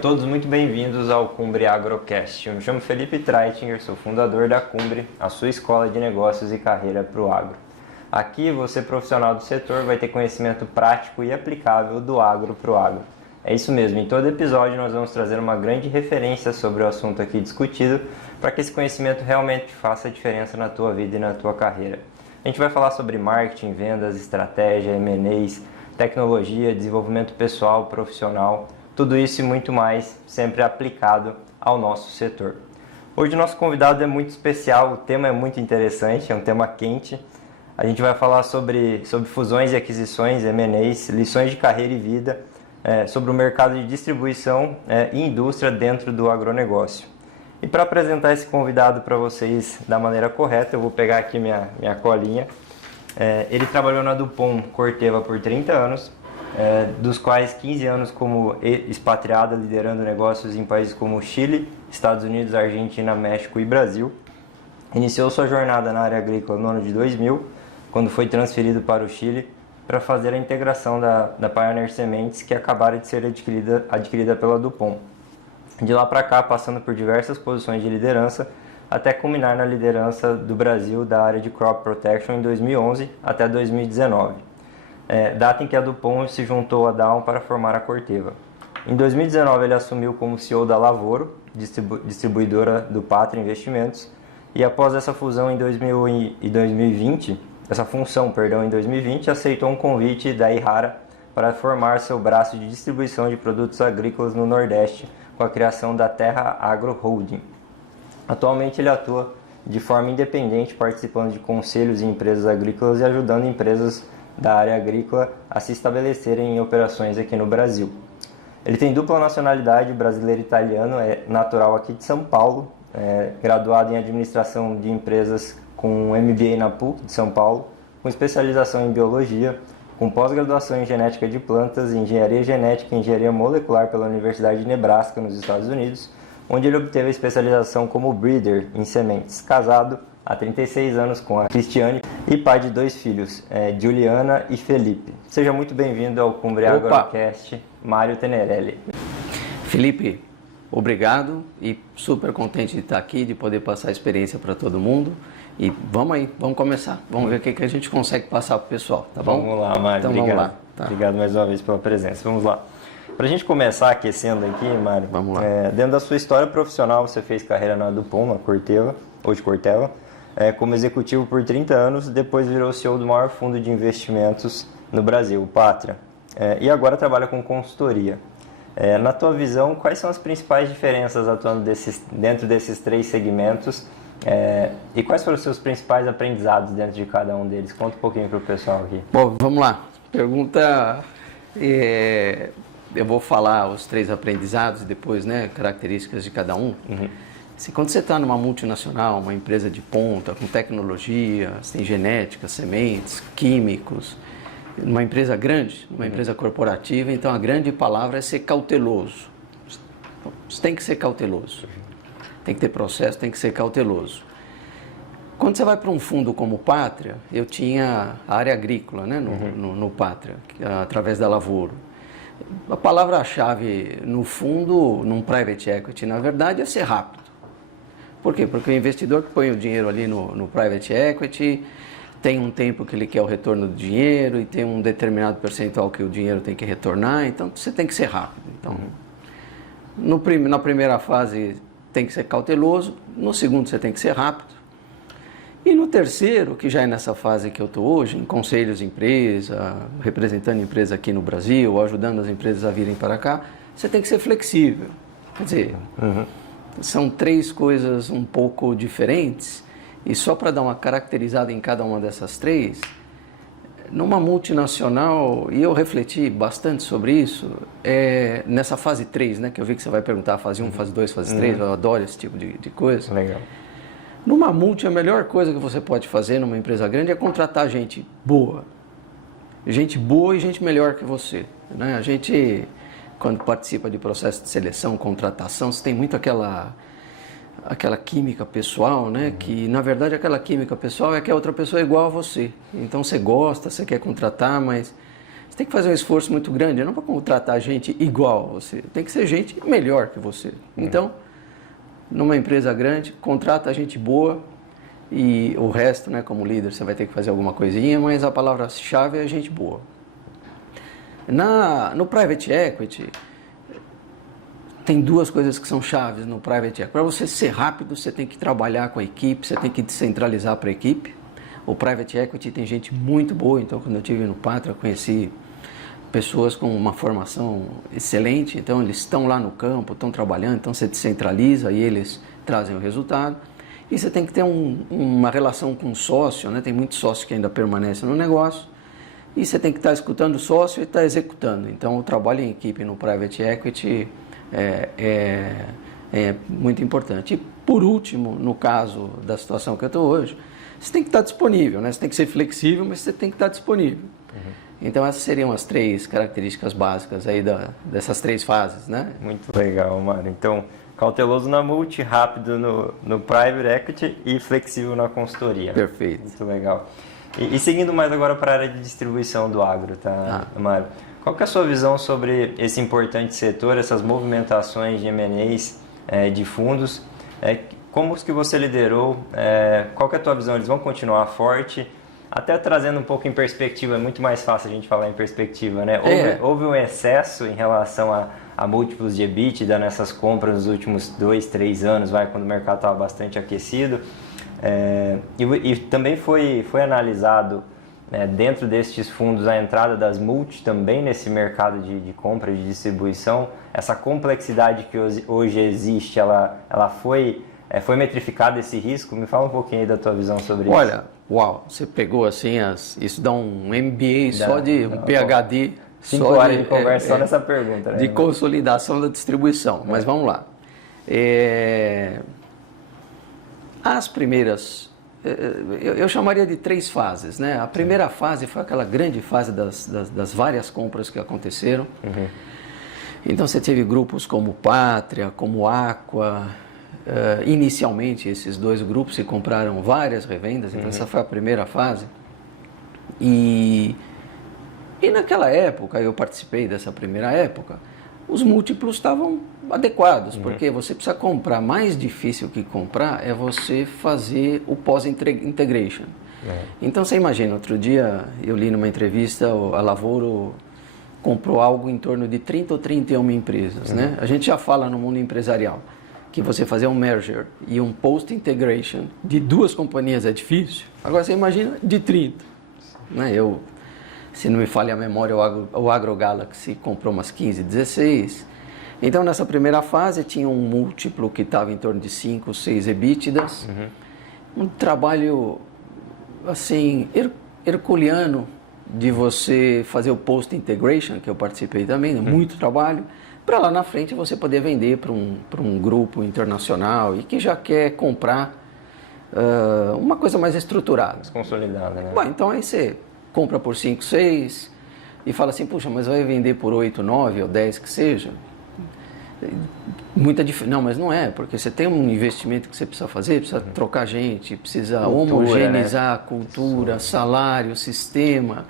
todos muito bem-vindos ao Cumbre Agrocast. Eu me chamo Felipe Treitinger, sou fundador da Cumbre, a sua escola de negócios e carreira para o agro. Aqui, você profissional do setor vai ter conhecimento prático e aplicável do agro para o agro. É isso mesmo, em todo episódio nós vamos trazer uma grande referência sobre o assunto aqui discutido para que esse conhecimento realmente faça a diferença na tua vida e na tua carreira. A gente vai falar sobre marketing, vendas, estratégia, M&As, tecnologia, desenvolvimento pessoal, profissional, tudo isso e muito mais, sempre aplicado ao nosso setor. Hoje o nosso convidado é muito especial, o tema é muito interessante, é um tema quente. A gente vai falar sobre fusões e aquisições, M&As, lições de carreira e vida, sobre o mercado de distribuição e indústria dentro do agronegócio. E para apresentar esse convidado para vocês da maneira correta, eu vou pegar aqui minha colinha. Ele trabalhou na Dupont Corteva por 30 anos, dos quais 15 anos como expatriado, liderando negócios em países como Chile, Estados Unidos, Argentina, México e Brasil. Iniciou sua jornada na área agrícola no ano de 2000, quando foi transferido para o Chile para fazer a integração da Pioneer Sementes, que acabaram de ser adquirida pela Dupont. De lá para cá, passando por diversas posições de liderança, até culminar na liderança do Brasil da área de Crop Protection em 2011 até 2019. Data em que a Dupont se juntou à Dow para formar a Corteva. Em 2019 ele assumiu como CEO da Lavoro, distribuidora do Pátria Investimentos, e após essa fusão em 2020, aceitou um convite da Ihara para formar seu braço de distribuição de produtos agrícolas no Nordeste com a criação da Terra Agro Holding. Atualmente ele atua de forma independente, participando de conselhos em empresas agrícolas e ajudando empresas da área agrícola a se estabelecerem em operações aqui no Brasil. Ele tem dupla nacionalidade, brasileiro e italiano, é natural aqui de São Paulo, graduado em administração de empresas com MBA na PUC de São Paulo, com especialização em biologia, com pós-graduação em genética de plantas, engenharia genética e engenharia molecular pela Universidade de Nebraska, nos Estados Unidos, onde ele obteve a especialização como breeder em sementes. Casado há 36 anos com a Cristiane e pai de 2 filhos, Juliana e Felipe. Seja muito bem-vindo ao Cumbre Agrocast, Mário Tenerelli. Felipe, obrigado e super contente de estar aqui, de poder passar a experiência para todo mundo. E vamos aí, vamos começar. Vamos ver o que a gente consegue passar para o pessoal, tá bom? Vamos lá, Mário. Então obrigado. Vamos lá. Tá. Obrigado mais uma vez pela presença. Vamos lá. Para a gente começar aquecendo aqui, Mário, vamos lá. Dentro da sua história profissional, você fez carreira na Dupont, na Corteva, hoje Corteva, como executivo por 30 anos, depois virou CEO do maior fundo de investimentos no Brasil, o Pátria, e agora trabalha com consultoria. Na tua visão, quais são as principais diferenças atuando dentro desses 3 segmentos e quais foram os seus principais aprendizados dentro de cada um deles? Conta um pouquinho para o pessoal aqui. Bom, vamos lá. Pergunta... Eu vou falar os 3 aprendizados e depois, características de cada um. Uhum. Assim, quando você está numa multinacional, uma empresa de ponta, com tecnologia, você tem genética, sementes, químicos, numa empresa grande, numa empresa corporativa, então a grande palavra é ser cauteloso. Você tem que ser cauteloso. Tem que ter processo, tem que ser cauteloso. Quando você vai para um fundo como o Pátria, eu tinha a área agrícola no Pátria, através da Lavoro. A palavra-chave no fundo, num private equity, na verdade, é ser rápido. Por quê? Porque o investidor que põe o dinheiro ali no private equity tem um tempo que ele quer o retorno do dinheiro e tem um determinado percentual que o dinheiro tem que retornar, então você tem que ser rápido. Então, na primeira fase tem que ser cauteloso, no segundo você tem que ser rápido. E no terceiro, que já é nessa fase que eu estou hoje, em conselhos de empresa, representando empresa aqui no Brasil, ajudando as empresas a virem para cá, você tem que ser flexível. Quer dizer, são 3 coisas um pouco diferentes, e só para dar uma caracterizada em cada uma dessas 3, numa multinacional, e eu refleti bastante sobre isso, nessa fase 3, que eu vi que você vai perguntar, fase 1, fase 2, fase 3, eu adoro esse tipo de coisa. Legal. Numa multi, a melhor coisa que você pode fazer numa empresa grande é contratar gente boa. Gente boa e gente melhor que você. A gente, quando participa de processo de seleção, contratação, você tem muito aquela química pessoal, que na verdade aquela química pessoal é que a outra pessoa é igual a você. Então você gosta, você quer contratar, mas você tem que fazer um esforço muito grande, não para contratar gente igual a você, tem que ser gente melhor que você. Então, numa empresa grande, contrata gente boa e o resto, né, como líder, você vai ter que fazer alguma coisinha, mas a palavra-chave é gente boa. No Private Equity, tem duas coisas que são chaves no Private Equity. Para você ser rápido, você tem que trabalhar com a equipe, você tem que descentralizar para a equipe. O Private Equity tem gente muito boa, então quando eu estive no Patra, conheci pessoas com uma formação excelente, então eles estão lá no campo, estão trabalhando, então você descentraliza e eles trazem o resultado. E você tem que ter uma relação com o sócio, né? Tem muitos sócios que ainda permanecem no negócio, e você tem que estar escutando o sócio e estar executando. Então o trabalho em equipe no Private Equity é muito importante. E por último, no caso da situação que eu estou hoje, você tem que estar disponível, né? Você tem que ser flexível, mas você tem que estar disponível. Então essas seriam as 3 características básicas aí dessas 3 fases, né? Muito legal, Mário. Então, cauteloso na multi, rápido no private equity e flexível na consultoria. Perfeito. Muito legal. E seguindo mais agora para a área de distribuição do agro, tá, Mário? Qual que é a sua visão sobre esse importante setor, essas movimentações de M&As de fundos? Como os que você liderou? Qual que é a tua visão? Eles vão continuar forte? Até trazendo um pouco em perspectiva, é muito mais fácil a gente falar em perspectiva, né? Houve um excesso em relação a múltiplos de EBITDA nessas compras nos últimos 2, 3 anos, quando o mercado estava bastante aquecido. E também foi analisado, né, dentro destes fundos a entrada das multi também nesse mercado de compra e de distribuição. Essa complexidade que hoje existe, ela foi metrificado esse risco? Me fala um pouquinho aí da tua visão sobre isso. Olha, uau, você pegou assim, isso dá um MBA só de um PhD. 5 horas de conversa só nessa pergunta, né? De consolidação da distribuição, mas vamos lá. As primeiras, eu chamaria de 3 fases, né? A primeira fase foi aquela grande fase das várias compras que aconteceram. Então você teve grupos como Pátria, como Aqua. Inicialmente esses 2 grupos se compraram várias revendas, então essa foi a primeira fase. E naquela época, eu participei dessa primeira época, os múltiplos estavam adequados, porque você precisa comprar. Mais difícil que comprar é você fazer o pós-integration. Então você imagina, outro dia eu li numa entrevista, a Lavoro comprou algo em torno de 30 ou 31 empresas, né? A gente já fala no mundo empresarial que você fazer um merger e um post-integration de 2 companhias é difícil. Agora você imagina de 30. Né? Se não me falha a memória, o AgroGalaxy comprou umas 15, 16. Então nessa primeira fase tinha um múltiplo que estava em torno de 5, 6 EBITDAs. Um trabalho assim, herculeano de você fazer o post-integration, que eu participei também, muito trabalho, para lá na frente você poder vender para um grupo internacional e que já quer comprar uma coisa mais estruturada. Mais consolidada, né? Bom, então aí você compra por 5, 6 e fala assim, puxa, mas vai vender por 8, 9 ou 10 que seja? Muita diferença. Não, mas não é, porque você tem um investimento que você precisa fazer, precisa trocar gente, precisa homogeneizar a cultura, salário, sistema,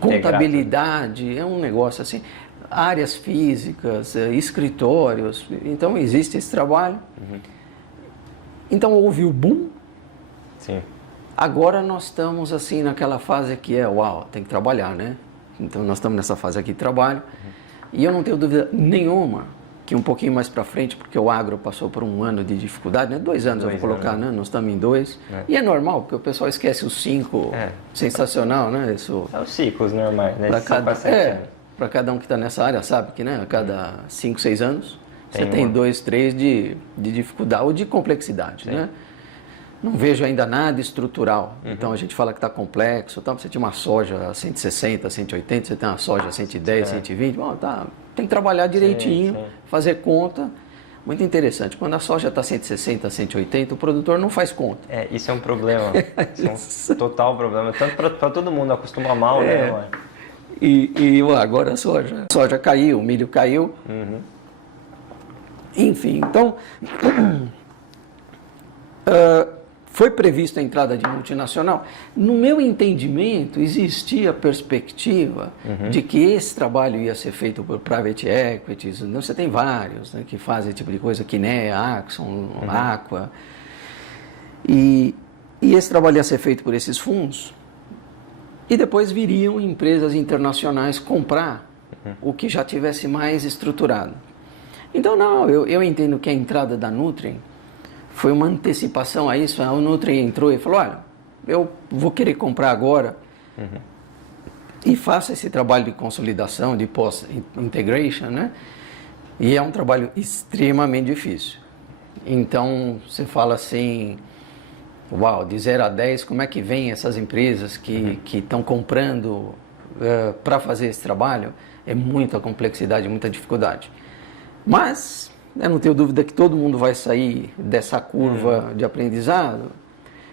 contabilidade, é um negócio assim. Áreas físicas, escritórios, então existe esse trabalho. Então houve o boom. Sim. Agora nós estamos assim naquela fase que tem que trabalhar, né? Então nós estamos nessa fase aqui de trabalho. E eu não tenho dúvida nenhuma que um pouquinho mais para frente, porque o agro passou por um ano de dificuldade, né? 2 anos eu vou colocar, né? Nós estamos em 2. E é normal, porque o pessoal esquece os 5. Sensacional, né? Isso. É os ciclos normais, né? Para cada um que está nessa área, sabe que, né, a cada 5, 6 anos você tem 2, 3 de dificuldade ou de complexidade, né? Não vejo ainda nada estrutural. Então a gente fala que está complexo. Você tinha uma soja a 160, 180, você tem uma soja a 110, 120. Bom, tem que trabalhar direitinho, fazer conta. Muito interessante. Quando a soja está 160, 180, o produtor não faz conta. Isso é um problema. Isso é um total problema. Tanto para todo mundo, acostuma mal, né? E agora a soja caiu, o milho caiu. Enfim, então, foi prevista a entrada de multinacional. No meu entendimento, existia a perspectiva de que esse trabalho ia ser feito por private equities. Então, você tem vários, né, que fazem esse tipo de coisa, Kinea, Axon, Aqua. E esse trabalho ia ser feito por esses fundos. E depois viriam empresas internacionais comprar o que já tivesse mais estruturado. Então, não, eu entendo que a entrada da Nutrien foi uma antecipação a isso. A Nutrien entrou e falou, olha, eu vou querer comprar agora e faça esse trabalho de consolidação, de post-integration, né? E é um trabalho extremamente difícil. Então, você fala assim, uau, de 0 a 10, como é que vem essas empresas que estão comprando para fazer esse trabalho? É muita complexidade, muita dificuldade. Mas eu não tenho dúvida que todo mundo vai sair dessa curva de aprendizado.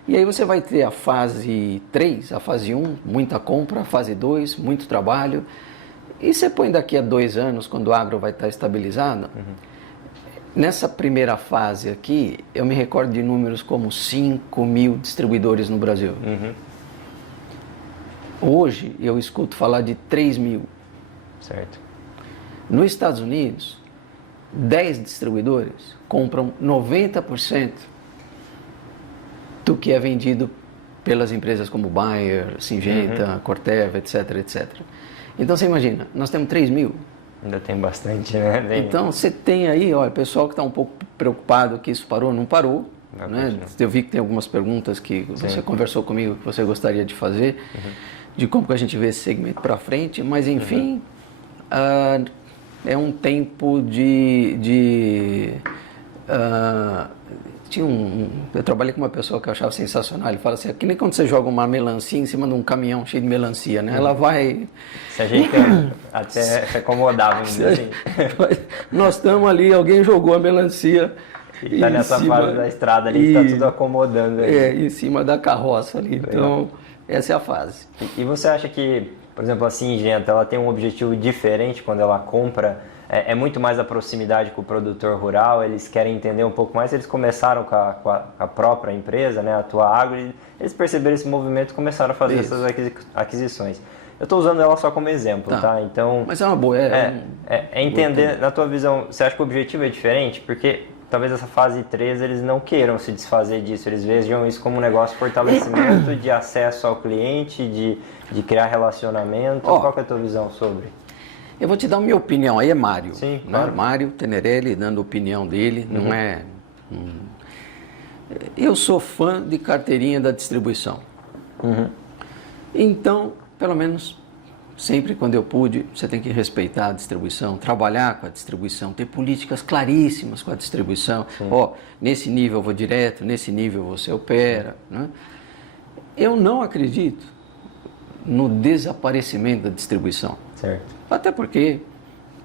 E aí você vai ter a fase 3, a fase 1, muita compra, a fase 2, muito trabalho. E você põe daqui a 2 anos, quando o agro vai estar estabilizado. Nessa primeira fase aqui, eu me recordo de números como 5 mil distribuidores no Brasil. Hoje, eu escuto falar de 3 mil. Certo. Nos Estados Unidos, 10 distribuidores compram 90% do que é vendido pelas empresas como Bayer, Syngenta, Corteva, etc, etc. Então, você imagina, nós temos 3 mil. Ainda tem bastante, né? Então, você tem aí, olha, pessoal que está um pouco preocupado que isso parou, não parou. Né? Eu vi que tem algumas perguntas que você conversou comigo que você gostaria de fazer, de como que a gente vê esse segmento para frente, mas enfim, é um tempo eu trabalhei com uma pessoa que eu achava sensacional. Ele fala assim, é que nem quando você joga uma melancia em cima de um caminhão cheio de melancia, né? Ela vai... Se a gente até se acomodar, vamos dizer assim. Nós estamos ali, alguém jogou a melancia... E está nessa fase da estrada ali, está tudo acomodando. Aí. Em cima da carroça ali. Então, essa é a fase. E você acha que, por exemplo, a Syngenta, ela tem um objetivo diferente quando ela compra? É muito mais a proximidade com o produtor rural, eles querem entender um pouco mais, eles começaram com a própria empresa, né, a Tua Agro, e eles perceberam esse movimento e começaram a fazer essas aquisições. Eu estou usando ela só como exemplo, tá? Então, mas é uma boa... É entender, na tua visão, você acha que o objetivo é diferente? Porque talvez essa fase 3 eles não queiram se desfazer disso, eles vejam isso como um negócio de fortalecimento, de acesso ao cliente, de criar relacionamento. Qual que é a tua visão sobre? Eu vou te dar a minha opinião, aí é Mário. Sim, né? claro. Mário Tenerelli dando a opinião dele, não é... Eu sou fã de carteirinha da distribuição. Então, pelo menos, sempre quando eu pude, você tem que respeitar a distribuição, trabalhar com a distribuição, ter políticas claríssimas com a distribuição. Nesse nível eu vou direto, nesse nível você opera. Né? Eu não acredito no desaparecimento da distribuição. Certo. Até porque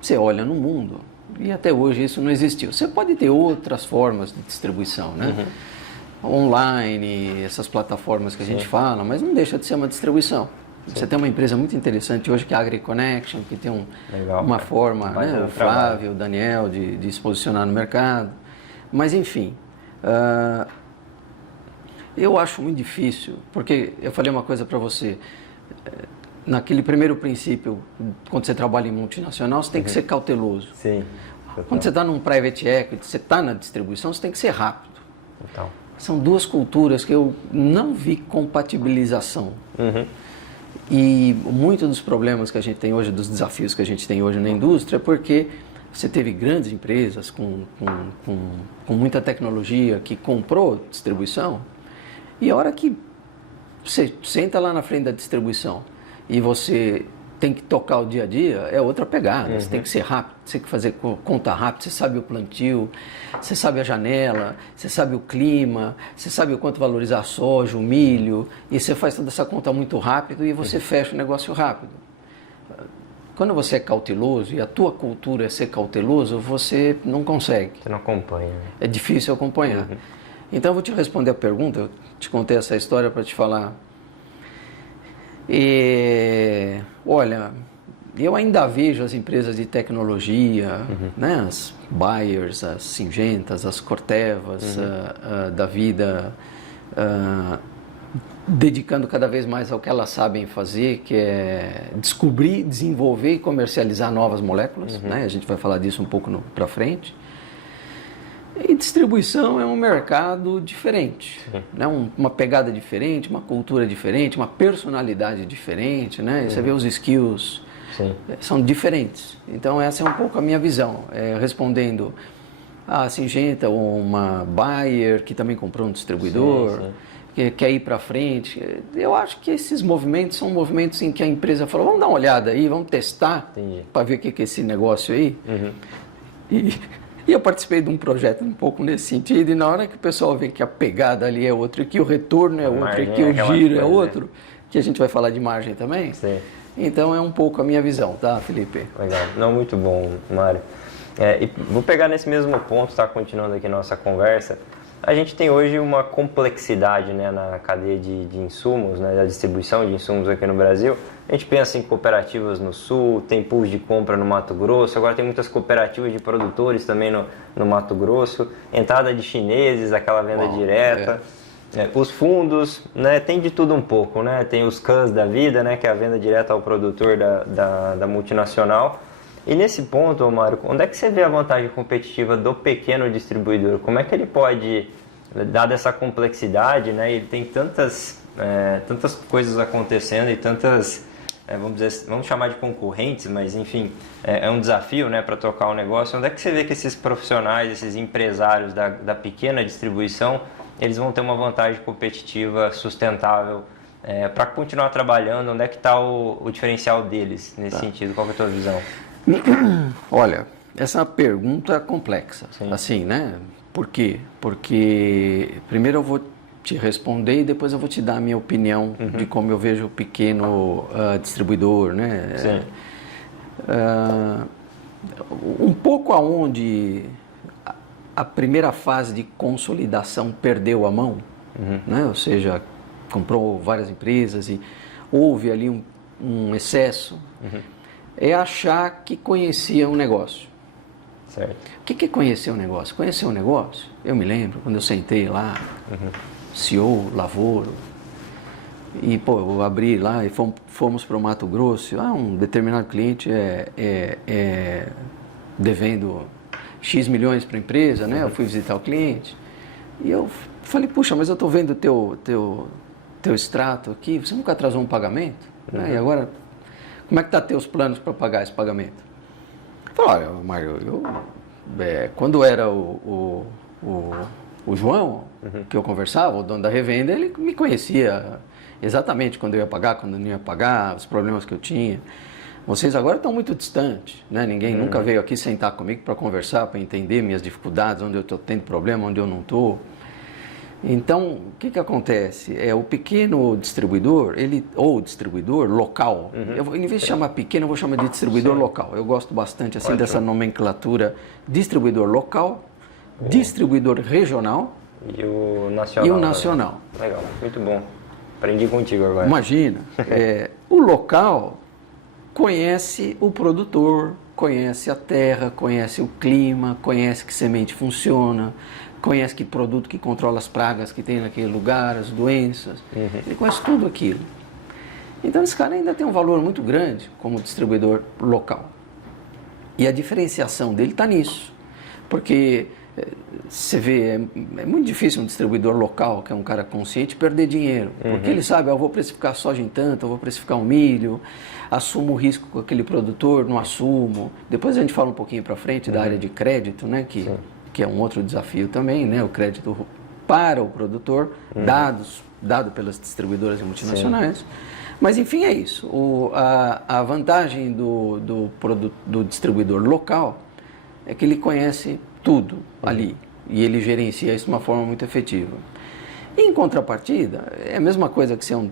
você olha no mundo e até hoje isso não existiu. Você pode ter outras formas de distribuição, né? Online, essas plataformas que a gente fala, mas não deixa de ser uma distribuição. Você tem uma empresa muito interessante hoje que é a AgriConnection, que tem uma forma, né, o Flávio, o Daniel, de se posicionar no mercado. Mas enfim, eu acho muito difícil, porque eu falei uma coisa para você, naquele primeiro princípio, quando você trabalha em multinacional, você tem que ser cauteloso. Sim. Quando você está num private equity, você está na distribuição, você tem que ser rápido. Total. São duas culturas que eu não vi compatibilização. E muitos dos problemas que a gente tem hoje, dos desafios que a gente tem hoje na indústria, é porque você teve grandes empresas com muita tecnologia que comprou distribuição, e a hora que você senta lá na frente da distribuição e você tem que tocar o dia a dia, é outra pegada. Você tem que ser rápido, você tem que fazer conta rápida, você sabe o plantio, você sabe a janela, você sabe o clima, você sabe o quanto valorizar a soja, o milho, e você faz toda essa conta muito rápido e você fecha o negócio rápido. Quando você é cauteloso e a tua cultura é ser cauteloso, você não consegue. Você não acompanha. Né? É difícil acompanhar. Então eu vou te responder a pergunta, eu te contei essa história para te falar. Olha, eu ainda vejo as empresas de tecnologia, né, as Bayers, as Syngentas, as Cortevas da vida, dedicando cada vez mais ao que elas sabem fazer, que é descobrir, desenvolver e comercializar novas moléculas, né? A gente vai falar disso um pouco para frente. E distribuição é um mercado diferente, né? Uma pegada diferente, uma cultura diferente, uma personalidade diferente, né? Você vê os skills são diferentes. Então essa é um pouco a minha visão, respondendo a Syngenta ou uma Bayer que também comprou um distribuidor, que quer ir para frente. Eu acho que esses movimentos são movimentos em que a empresa falou, vamos dar uma olhada aí, vamos testar para ver o que é esse negócio aí. E eu participei de um projeto um pouco nesse sentido, e na hora que o pessoal vê que a pegada ali é outra, que o retorno é outro, e que o giro é outro, que a gente vai falar de margem também, então é um pouco a minha visão, tá, Felipe? Legal, não, muito bom, Mário. E vou pegar nesse mesmo ponto, tá, continuando aqui nossa conversa. A gente tem hoje uma complexidade, né, na cadeia de insumos, né, da distribuição de insumos aqui no Brasil. A gente pensa em cooperativas no Sul, tem pools de compra no Mato Grosso, agora tem muitas cooperativas de produtores também no Mato Grosso, entrada de chineses, aquela venda direta, os fundos, né, tem de tudo um pouco, né, tem os CANs da vida, né, que é a venda direta ao produtor da multinacional. E nesse ponto, Mário, onde é que você vê a vantagem competitiva do pequeno distribuidor? Como é que ele pode, dada essa complexidade, né, ele tem tantas coisas acontecendo e tantas, vamos chamar de concorrentes, mas enfim, é um desafio, né, para tocar o negócio. Onde é que você vê que esses profissionais, esses empresários da pequena distribuição, eles vão ter uma vantagem competitiva sustentável para continuar trabalhando? Onde é que está o diferencial deles nesse sentido? Qual é a tua visão? Olha, essa é uma pergunta complexa, assim, né? Por quê? Porque primeiro eu vou te responder e depois eu vou te dar a minha opinião de como eu vejo o pequeno distribuidor, né? Um pouco aonde a primeira fase de consolidação perdeu a mão, né? Ou seja, comprou várias empresas e houve ali um excesso, é achar que conhecia um negócio. Certo. O que é conhecer um negócio? Conhecer um negócio, eu me lembro, quando eu sentei lá, CEO, Lavoro, e pô, eu abri lá e fomos para o Mato Grosso, um determinado cliente devendo X milhões para a empresa, né? Eu fui visitar o cliente e eu falei, puxa, mas eu estou vendo o teu extrato aqui, você nunca atrasou um pagamento? Né? E agora, como é que tá teus planos para pagar esse pagamento? Eu falei, olha, Mário, quando era o João, que eu conversava, o dono da revenda, ele me conhecia exatamente quando eu ia pagar, quando eu não ia pagar, os problemas que eu tinha. Vocês agora estão muito distantes, né? Ninguém nunca veio aqui sentar comigo para conversar, para entender minhas dificuldades, onde eu estou tendo problema, onde eu não estou. Então, o que acontece? O pequeno distribuidor, ou distribuidor local, em vez de chamar pequeno, eu vou chamar de distribuidor local. Eu gosto bastante assim dessa nomenclatura: distribuidor local, distribuidor regional e o nacional. Legal, muito bom. Aprendi contigo agora. Imagina, o local conhece o produtor, conhece a terra, conhece o clima, conhece que semente funciona, conhece que produto que controla as pragas que tem naquele lugar, as doenças, ele conhece tudo aquilo. Então esse cara ainda tem um valor muito grande como distribuidor local. E a diferenciação dele está nisso, porque você vê, é muito difícil um distribuidor local, que é um cara consciente, perder dinheiro, porque ele sabe, eu vou precificar soja em tanto, eu vou precificar um milho, assumo o risco com aquele produtor, não assumo. Depois a gente fala um pouquinho para frente da área de crédito, né, que é um outro desafio também, né? O crédito para o produtor, dado pelas distribuidoras e multinacionais. Sim. Mas, enfim, é isso. A vantagem do distribuidor local é que ele conhece tudo ali e ele gerencia isso de uma forma muito efetiva. E, em contrapartida, é a mesma coisa que ser um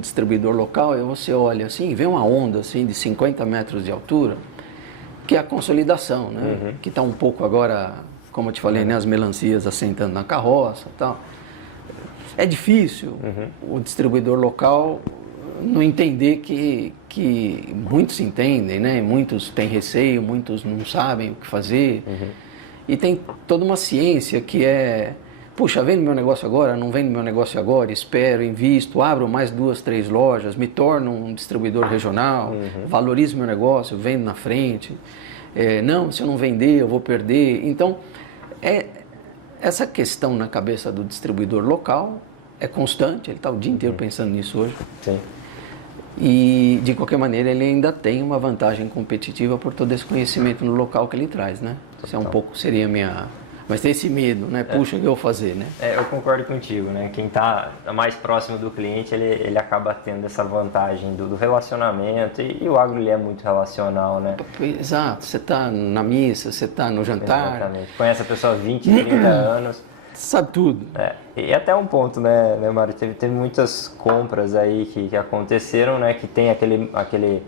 distribuidor local, você olha assim, vê uma onda assim, de 50 metros de altura, que é a consolidação, né? Que está um pouco agora, como eu te falei, né, as melancias assentando na carroça e tal. É difícil o distribuidor local não entender que muitos entendem, né? Muitos têm receio, muitos não sabem o que fazer. E tem toda uma ciência que é puxa, vendo meu negócio agora, não vendo meu negócio agora, espero, invisto, abro mais 2, 3 lojas, me torno um distribuidor regional, valorizo meu negócio, vendo na frente. Não, se eu não vender, eu vou perder. Então, essa questão na cabeça do distribuidor local é constante, ele está o dia inteiro pensando nisso hoje. Sim. E, de qualquer maneira, ele ainda tem uma vantagem competitiva por todo esse conhecimento no local que ele traz, né? Isso é um pouco, seria a minha... Mas tem esse medo, né? Puxa, o que eu vou fazer, né? Eu concordo contigo, né? Quem está mais próximo do cliente, ele acaba tendo essa vantagem do relacionamento e o agro ele é muito relacional, né? Exato, você está na missa, você está no jantar. Exatamente. Conhece a pessoa há 20, 30 anos. Sabe tudo. E até um ponto, né, Mário? Teve muitas compras aí que aconteceram, né? Que tem aquele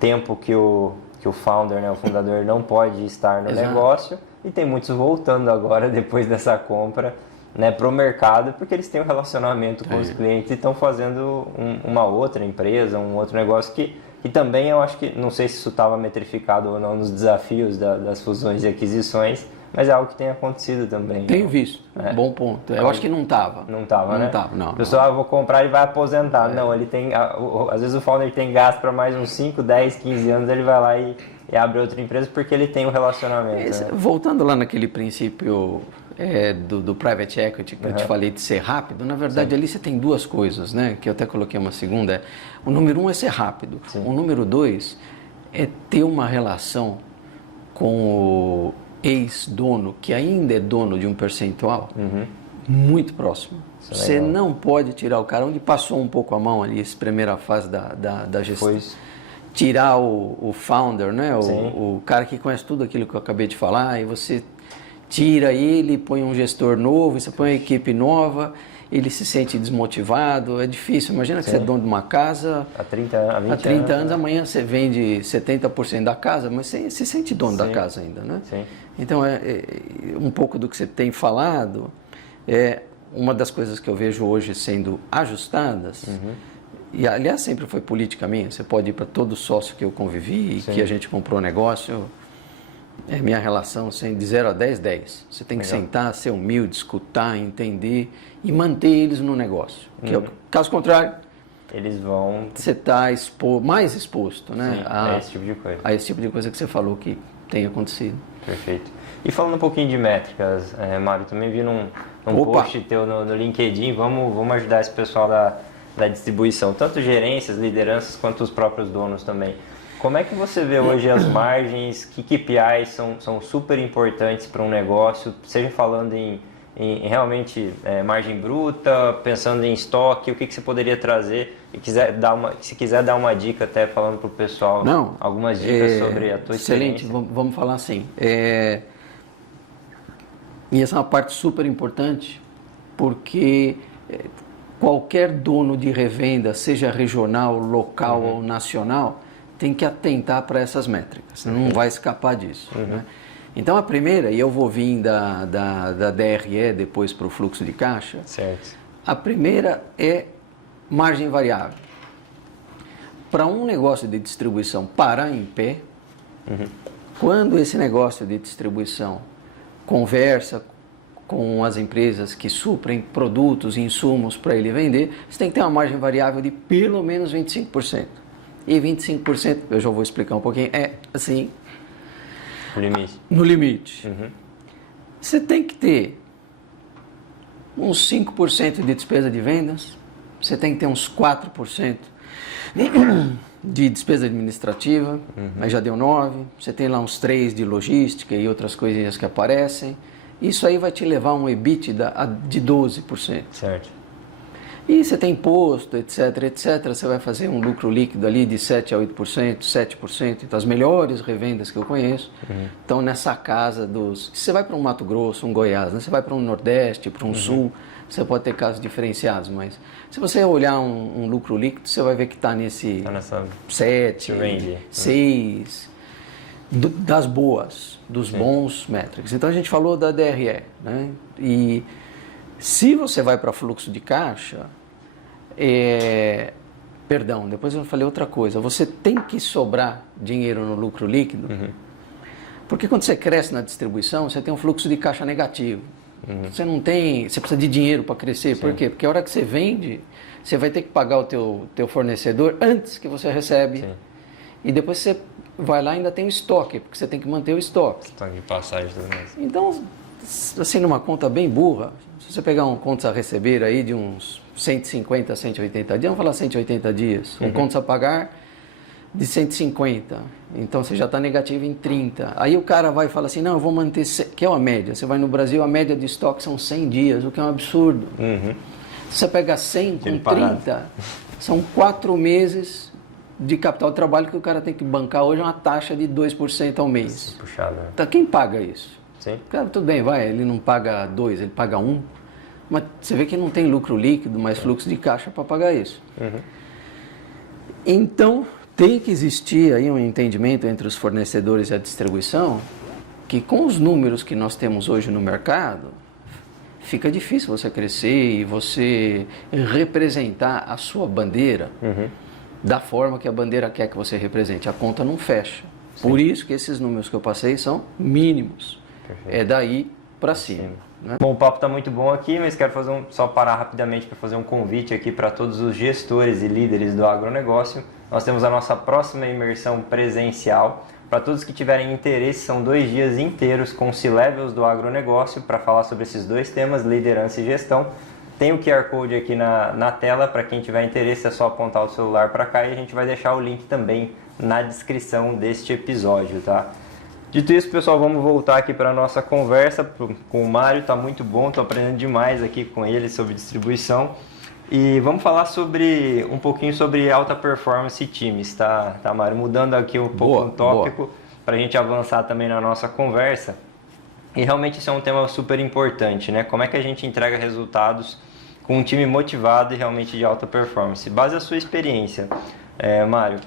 tempo que o founder, né, o fundador, não pode estar no negócio. E tem muitos voltando agora, depois dessa compra, né, para o mercado, porque eles têm um relacionamento com os clientes e estão fazendo uma outra empresa, um outro negócio que também eu acho que, não sei se isso estava metrificado ou não nos desafios das fusões e aquisições, mas é algo que tem acontecido também. Tenho visto, bom ponto. Eu acho que não estava. Não estava, né? Não estava, não. O pessoal, vou comprar e vai aposentar. Não, ele tem, às vezes o founder tem gasto para mais uns 5, 10, 15 anos, ele vai lá e abre outra empresa porque ele tem o relacionamento. Né? Voltando lá naquele princípio do private equity que eu te falei de ser rápido, na verdade ali você tem duas coisas, né? Que eu até coloquei uma segunda. O número 1 é ser rápido. Sim. O número 2 é ter uma relação com o ex-dono, que ainda é dono de um percentual, muito próximo. Você não pode tirar o cara onde passou um pouco a mão ali, essa primeira fase da gestão. Tirar o founder, né? O cara que conhece tudo aquilo que eu acabei de falar, e você tira ele, põe um gestor novo, você põe uma equipe nova, ele se sente desmotivado, é difícil. Imagina que você é dono de uma casa há 30 anos, amanhã você vende 70% da casa, mas você se sente dono da casa ainda, né? Sim. Então, um pouco do que você tem falado, uma das coisas que eu vejo hoje sendo ajustadas, e aliás sempre foi política minha, você pode ir para todo sócio que eu convivi e que a gente comprou negócio, minha relação de 0 a 10, 10. Você tem que sentar, ser humilde, escutar, entender e manter eles no negócio. Caso contrário, eles vão... Você está mais exposto, né? A esse tipo de coisa. A esse tipo de coisa que você falou que tem acontecido. Perfeito. E falando um pouquinho de métricas, Mário, também vi num post teu no LinkedIn, vamos ajudar esse pessoal da distribuição, tanto gerências, lideranças, quanto os próprios donos também. Como é que você vê hoje as margens, que KPIs são super importantes para um negócio, seja falando em realmente margem bruta, pensando em estoque, o que você poderia trazer, se quiser dar uma dica até falando para o pessoal, algumas dicas sobre a tua experiência. Excelente, vamos falar assim. E essa é uma parte super importante, porque qualquer dono de revenda, seja regional, local ou nacional, tem que atentar para essas métricas, não vai escapar disso. Né? Então a primeira, e eu vou vir da DRE depois para o fluxo de caixa, certo. A primeira é margem variável. Para um negócio de distribuição parar em pé, quando esse negócio de distribuição conversa com as empresas que suprem produtos e insumos para ele vender, você tem que ter uma margem variável de pelo menos 25%. E 25%, eu já vou explicar um pouquinho, assim... No limite. Você tem que ter uns 5% de despesa de vendas, você tem que ter uns 4% de despesa administrativa, aí já deu 9%, você tem lá uns 3% de logística e outras coisinhas que aparecem. Isso aí vai te levar a um EBITDA de 12%. Certo. E você tem imposto, etc, etc. Você vai fazer um lucro líquido ali de 7% a 8%, 7%. Então, as melhores revendas que eu conheço estão nessa casa dos... Você vai para um Mato Grosso, um Goiás, né? Você vai para um Nordeste, para um Sul, você pode ter casos diferenciados, mas se você olhar um lucro líquido, você vai ver que está nesse 7, 6, das boas, dos bons métricos. Então, a gente falou da DRE, né? E se você vai para fluxo de caixa, perdão, depois eu falei outra coisa, você tem que sobrar dinheiro no lucro líquido, porque quando você cresce na distribuição, você tem um fluxo de caixa negativo. Você não tem, você precisa de dinheiro para crescer. Sim. Por quê? Porque a hora que você vende, você vai ter que pagar o teu fornecedor antes que você recebe. Sim. E depois você vai lá e ainda tem o estoque, porque você tem que manter o estoque. Estoque de passagem tudo mais. Então, assim, numa conta bem burra, se você pegar um contas a receber aí de uns 150, 180 dias, vamos falar 180 dias, um contas a pagar de 150, então você já está negativo em 30. Aí o cara vai e fala assim, não, eu vou manter, que é uma média, você vai no Brasil, a média de estoque são 100 dias, o que é um absurdo. Se você pega 100 com 30, são 4 meses de capital de trabalho que o cara tem que bancar hoje, uma taxa de 2% ao mês. Puxado. Então quem paga isso? Sim. Claro, tudo bem, vai, ele não paga 2, ele paga 1, mas você vê que não tem lucro líquido, mais fluxo de caixa para pagar isso. Então, tem que existir aí um entendimento entre os fornecedores e a distribuição, que com os números que nós temos hoje no mercado, fica difícil você crescer e você representar a sua bandeira da forma que a bandeira quer que você represente. A conta não fecha. Sim. Por isso que esses números que eu passei são mínimos. Perfeito. É daí para cima. Né? Bom, o papo está muito bom aqui, mas quero só parar rapidamente para fazer um convite aqui para todos os gestores e líderes do agronegócio. Nós temos a nossa próxima imersão presencial. Para todos que tiverem interesse, são 2 dias inteiros com C-Levels do agronegócio para falar sobre esses 2 temas, liderança e gestão. Tem o QR Code aqui na tela, para quem tiver interesse é só apontar o celular para cá e a gente vai deixar o link também na descrição deste episódio, tá? Dito isso, pessoal, vamos voltar aqui para a nossa conversa com o Mário, tá muito bom, estou aprendendo demais aqui com ele sobre distribuição. E vamos falar um pouquinho sobre alta performance e times, tá Mário? Mudando aqui um pouco o tópico, para a gente avançar também na nossa conversa. E realmente isso é um tema super importante, né? Como é que a gente entrega resultados com um time motivado e realmente de alta performance? Base a sua experiência, Mário.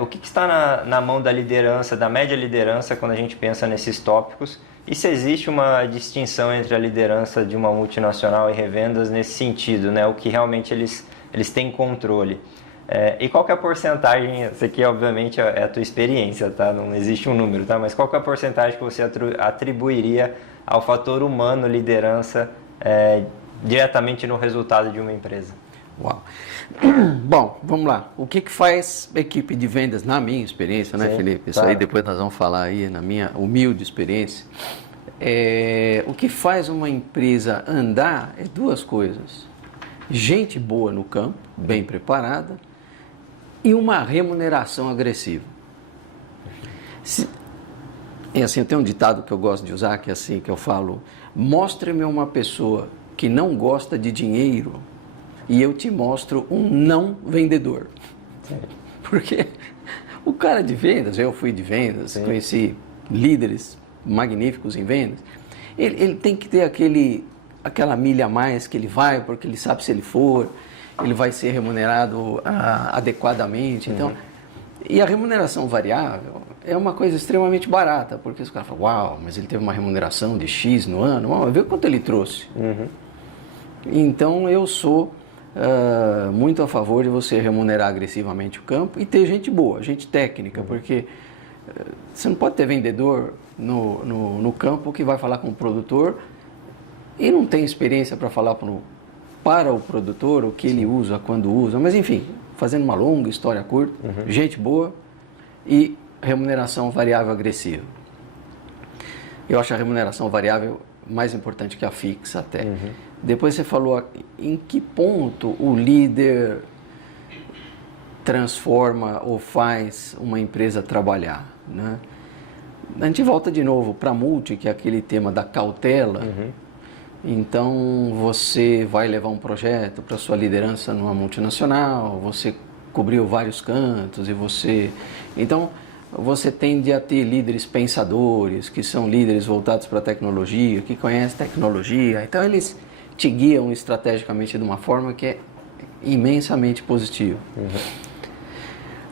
O que está na mão da liderança, da média liderança, quando a gente pensa nesses tópicos? E se existe uma distinção entre a liderança de uma multinacional e revendas nesse sentido, né? O que realmente eles têm controle? E qual que é a porcentagem, isso aqui obviamente é a tua experiência, tá? Não existe um número, tá? Mas qual que é a porcentagem que você atribuiria ao fator humano, liderança, diretamente no resultado de uma empresa? Uau! Bom, vamos lá. O que faz equipe de vendas, na minha experiência, né, Felipe? Isso aí depois nós vamos falar aí, na minha humilde experiência. O que faz uma empresa andar é 2 coisas. Gente boa no campo, bem preparada, e uma remuneração agressiva. Assim, eu tenho um ditado que eu gosto de usar, que é assim, que eu falo: mostre-me uma pessoa que não gosta de dinheiro e eu te mostro um não vendedor. Porque o cara de vendas, eu fui de vendas, conheci líderes magníficos em vendas, ele tem que ter aquela milha a mais que ele vai, porque ele sabe se ele for, ele vai ser remunerado adequadamente. Então, e a remuneração variável é uma coisa extremamente barata, porque os caras falam, uau, mas ele teve uma remuneração de X no ano, vamos ver quanto ele trouxe. Então, eu sou muito a favor de você remunerar agressivamente o campo e ter gente boa, gente técnica, porque você não pode ter vendedor no campo que vai falar com o produtor e não tem experiência para falar para o produtor o que ele usa, quando usa, mas enfim, fazendo uma longa história curta, gente boa e remuneração variável agressiva. Eu acho a remuneração variável mais importante que a fixa até. Depois você falou em que ponto o líder transforma ou faz uma empresa trabalhar, né? A gente volta de novo para a multi, que é aquele tema da cautela. Então, você vai levar um projeto para sua liderança numa multinacional, você cobriu vários cantos Então, você tende a ter líderes pensadores, que são líderes voltados para a tecnologia, que conhecem tecnologia. Então, eles te guiam estrategicamente de uma forma que é imensamente positiva.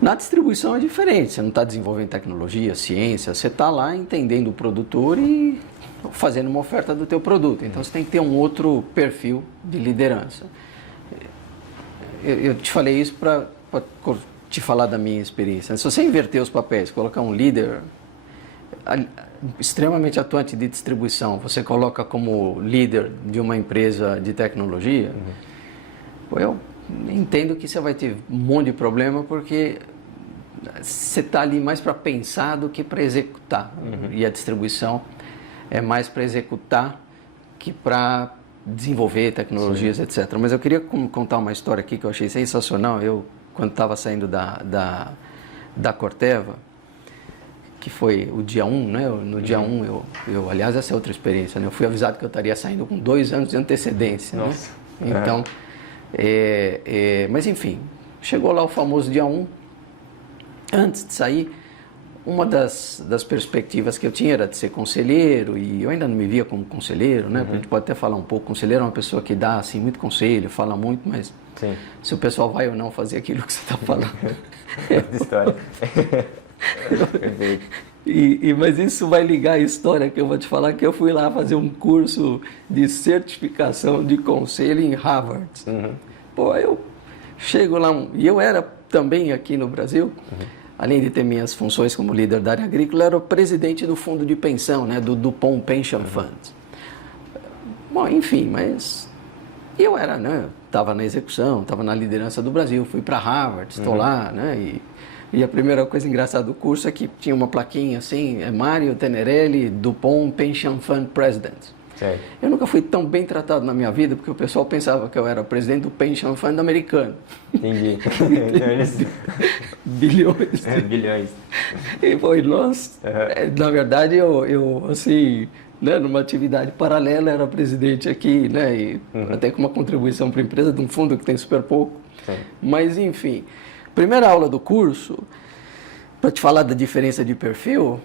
Na distribuição é diferente, você não está desenvolvendo tecnologia, ciência, você está lá entendendo o produtor e fazendo uma oferta do teu produto. Então você tem que ter um outro perfil de liderança. Eu te falei isso para te falar da minha experiência. Se você inverter os papéis, colocar um líder extremamente atuante de distribuição, você coloca como líder de uma empresa de tecnologia, eu entendo que você vai ter um monte de problema porque você está ali mais para pensar do que para executar. E a distribuição é mais para executar que para desenvolver tecnologias, etc. Mas eu queria contar uma história aqui que eu achei sensacional. Eu, quando estava saindo da Corteva, que foi o dia 1, né? No dia 1, aliás, essa é outra experiência, né? Eu fui avisado que eu estaria saindo com 2 anos de antecedência. Nossa. Né? Então, mas enfim, chegou lá o famoso dia 1. Antes de sair, uma das perspectivas que eu tinha era de ser conselheiro, e eu ainda não me via como conselheiro, né? A gente pode até falar um pouco. Conselheiro é uma pessoa que dá assim, muito conselho, fala muito, mas Sim. se o pessoal vai ou não fazer aquilo que você está falando. História. Mas isso vai ligar a história que eu vou te falar, que eu fui lá fazer um curso de certificação de conselho em Harvard. Pô, eu chego lá, e eu era também aqui no Brasil, além de ter minhas funções como líder da área agrícola, era o presidente do fundo de pensão, né, do DuPont Pension Fund. Bom, enfim, mas eu era, né, estava na execução, estava na liderança do Brasil, fui para Harvard, estou lá, né, e a primeira coisa engraçada do curso é que tinha uma plaquinha assim, Mário Tenerelli, DuPont Pension Fund President. Certo. Eu nunca fui tão bem tratado na minha vida, porque o pessoal pensava que eu era presidente do Pension Fund americano. Entendi. Bilhões. Bilhões. E foi, nossa, na verdade eu assim, né, numa atividade paralela era presidente aqui, né, e até com uma contribuição para a empresa de um fundo que tem super pouco. Sim. Mas enfim, primeira aula do curso, para te falar da diferença de perfil,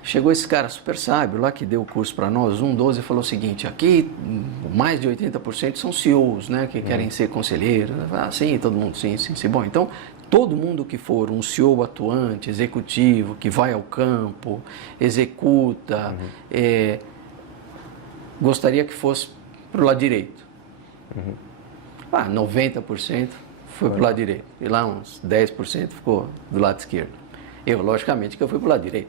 chegou esse cara super sábio lá que deu o curso para nós, 12, e falou o seguinte: aqui mais de 80% são CEOs, né, que querem ser conselheiros. Ah, sim, todo mundo, sim. Bom, então, todo mundo que for um CEO atuante, executivo, que vai ao campo, executa, gostaria que fosse para o lado direito. 90% foi para o lado direito, e lá uns 10% ficou do lado esquerdo. Eu, logicamente, que eu fui para o lado direito.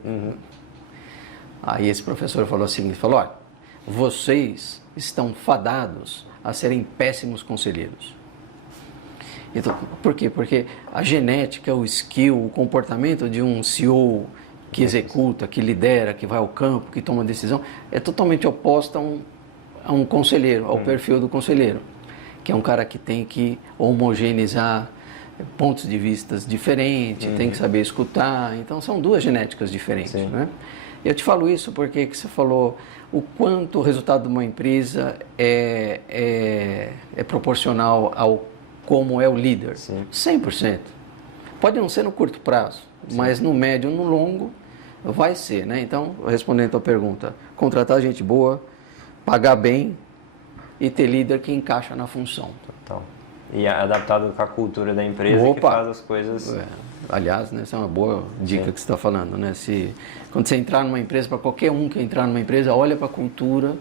Aí esse professor falou assim, olha, vocês estão fadados a serem péssimos conselheiros. Então, por quê? Porque a genética, o skill, o comportamento de um CEO que executa, que lidera, que vai ao campo, que toma decisão, é totalmente oposta a um conselheiro, ao perfil do conselheiro, que é um cara que tem que homogeneizar pontos de vista diferentes, tem que saber escutar. Então, são duas genéticas diferentes, né? Eu te falo isso porque que você falou o quanto o resultado de uma empresa é proporcional ao como é o líder. 100%. Pode não ser no curto prazo, mas no médio e no longo vai ser, né? Então, respondendo a tua pergunta, contratar gente boa, pagar bem e ter líder que encaixa na função. Total. E adaptado com a cultura da empresa que faz as coisas... Aliás, né, essa é uma boa dica que você está falando, né? Quando você entrar numa empresa, para qualquer um que entrar numa empresa, olha para a cultura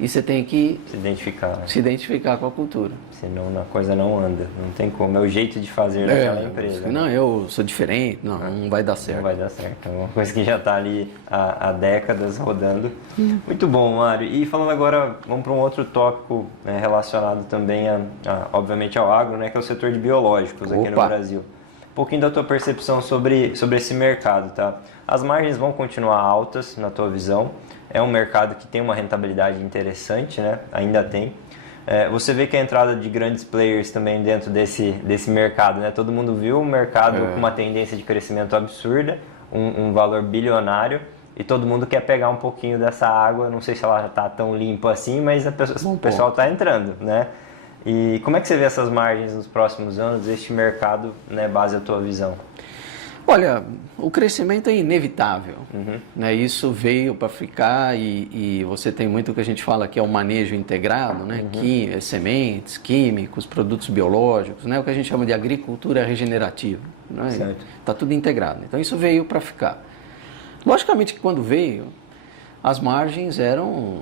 e você tem que se identificar com a cultura. Senão a coisa não anda, não tem como. É o jeito de fazer daquela empresa. Não, eu sou diferente, não vai dar certo. Não vai dar certo. É uma coisa que já está ali há décadas rodando. Muito bom, Mário. E falando agora, vamos para um outro tópico relacionado também, obviamente, ao agro, né, que é o setor de biológicos aqui no Brasil. Um pouquinho da tua percepção sobre esse mercado, tá? As margens vão continuar altas, na tua visão. É um mercado que tem uma rentabilidade interessante, né? Ainda tem. Você vê que a entrada de grandes players também dentro desse mercado, né? Todo mundo viu um mercado com uma tendência de crescimento absurda, um valor bilionário, e todo mundo quer pegar um pouquinho dessa água. Não sei se ela já está tão limpa assim, mas o pessoal está entrando, né? E como é que você vê essas margens nos próximos anos, este mercado, né, base à tua visão? Olha, o crescimento é inevitável, né? Isso veio para ficar e você tem muito o que a gente fala que é o manejo integrado, né? Sementes, químicos, produtos biológicos, né? O que a gente chama de agricultura regenerativa, né? Está tudo integrado. Então isso veio para ficar. Logicamente que quando veio, as margens eram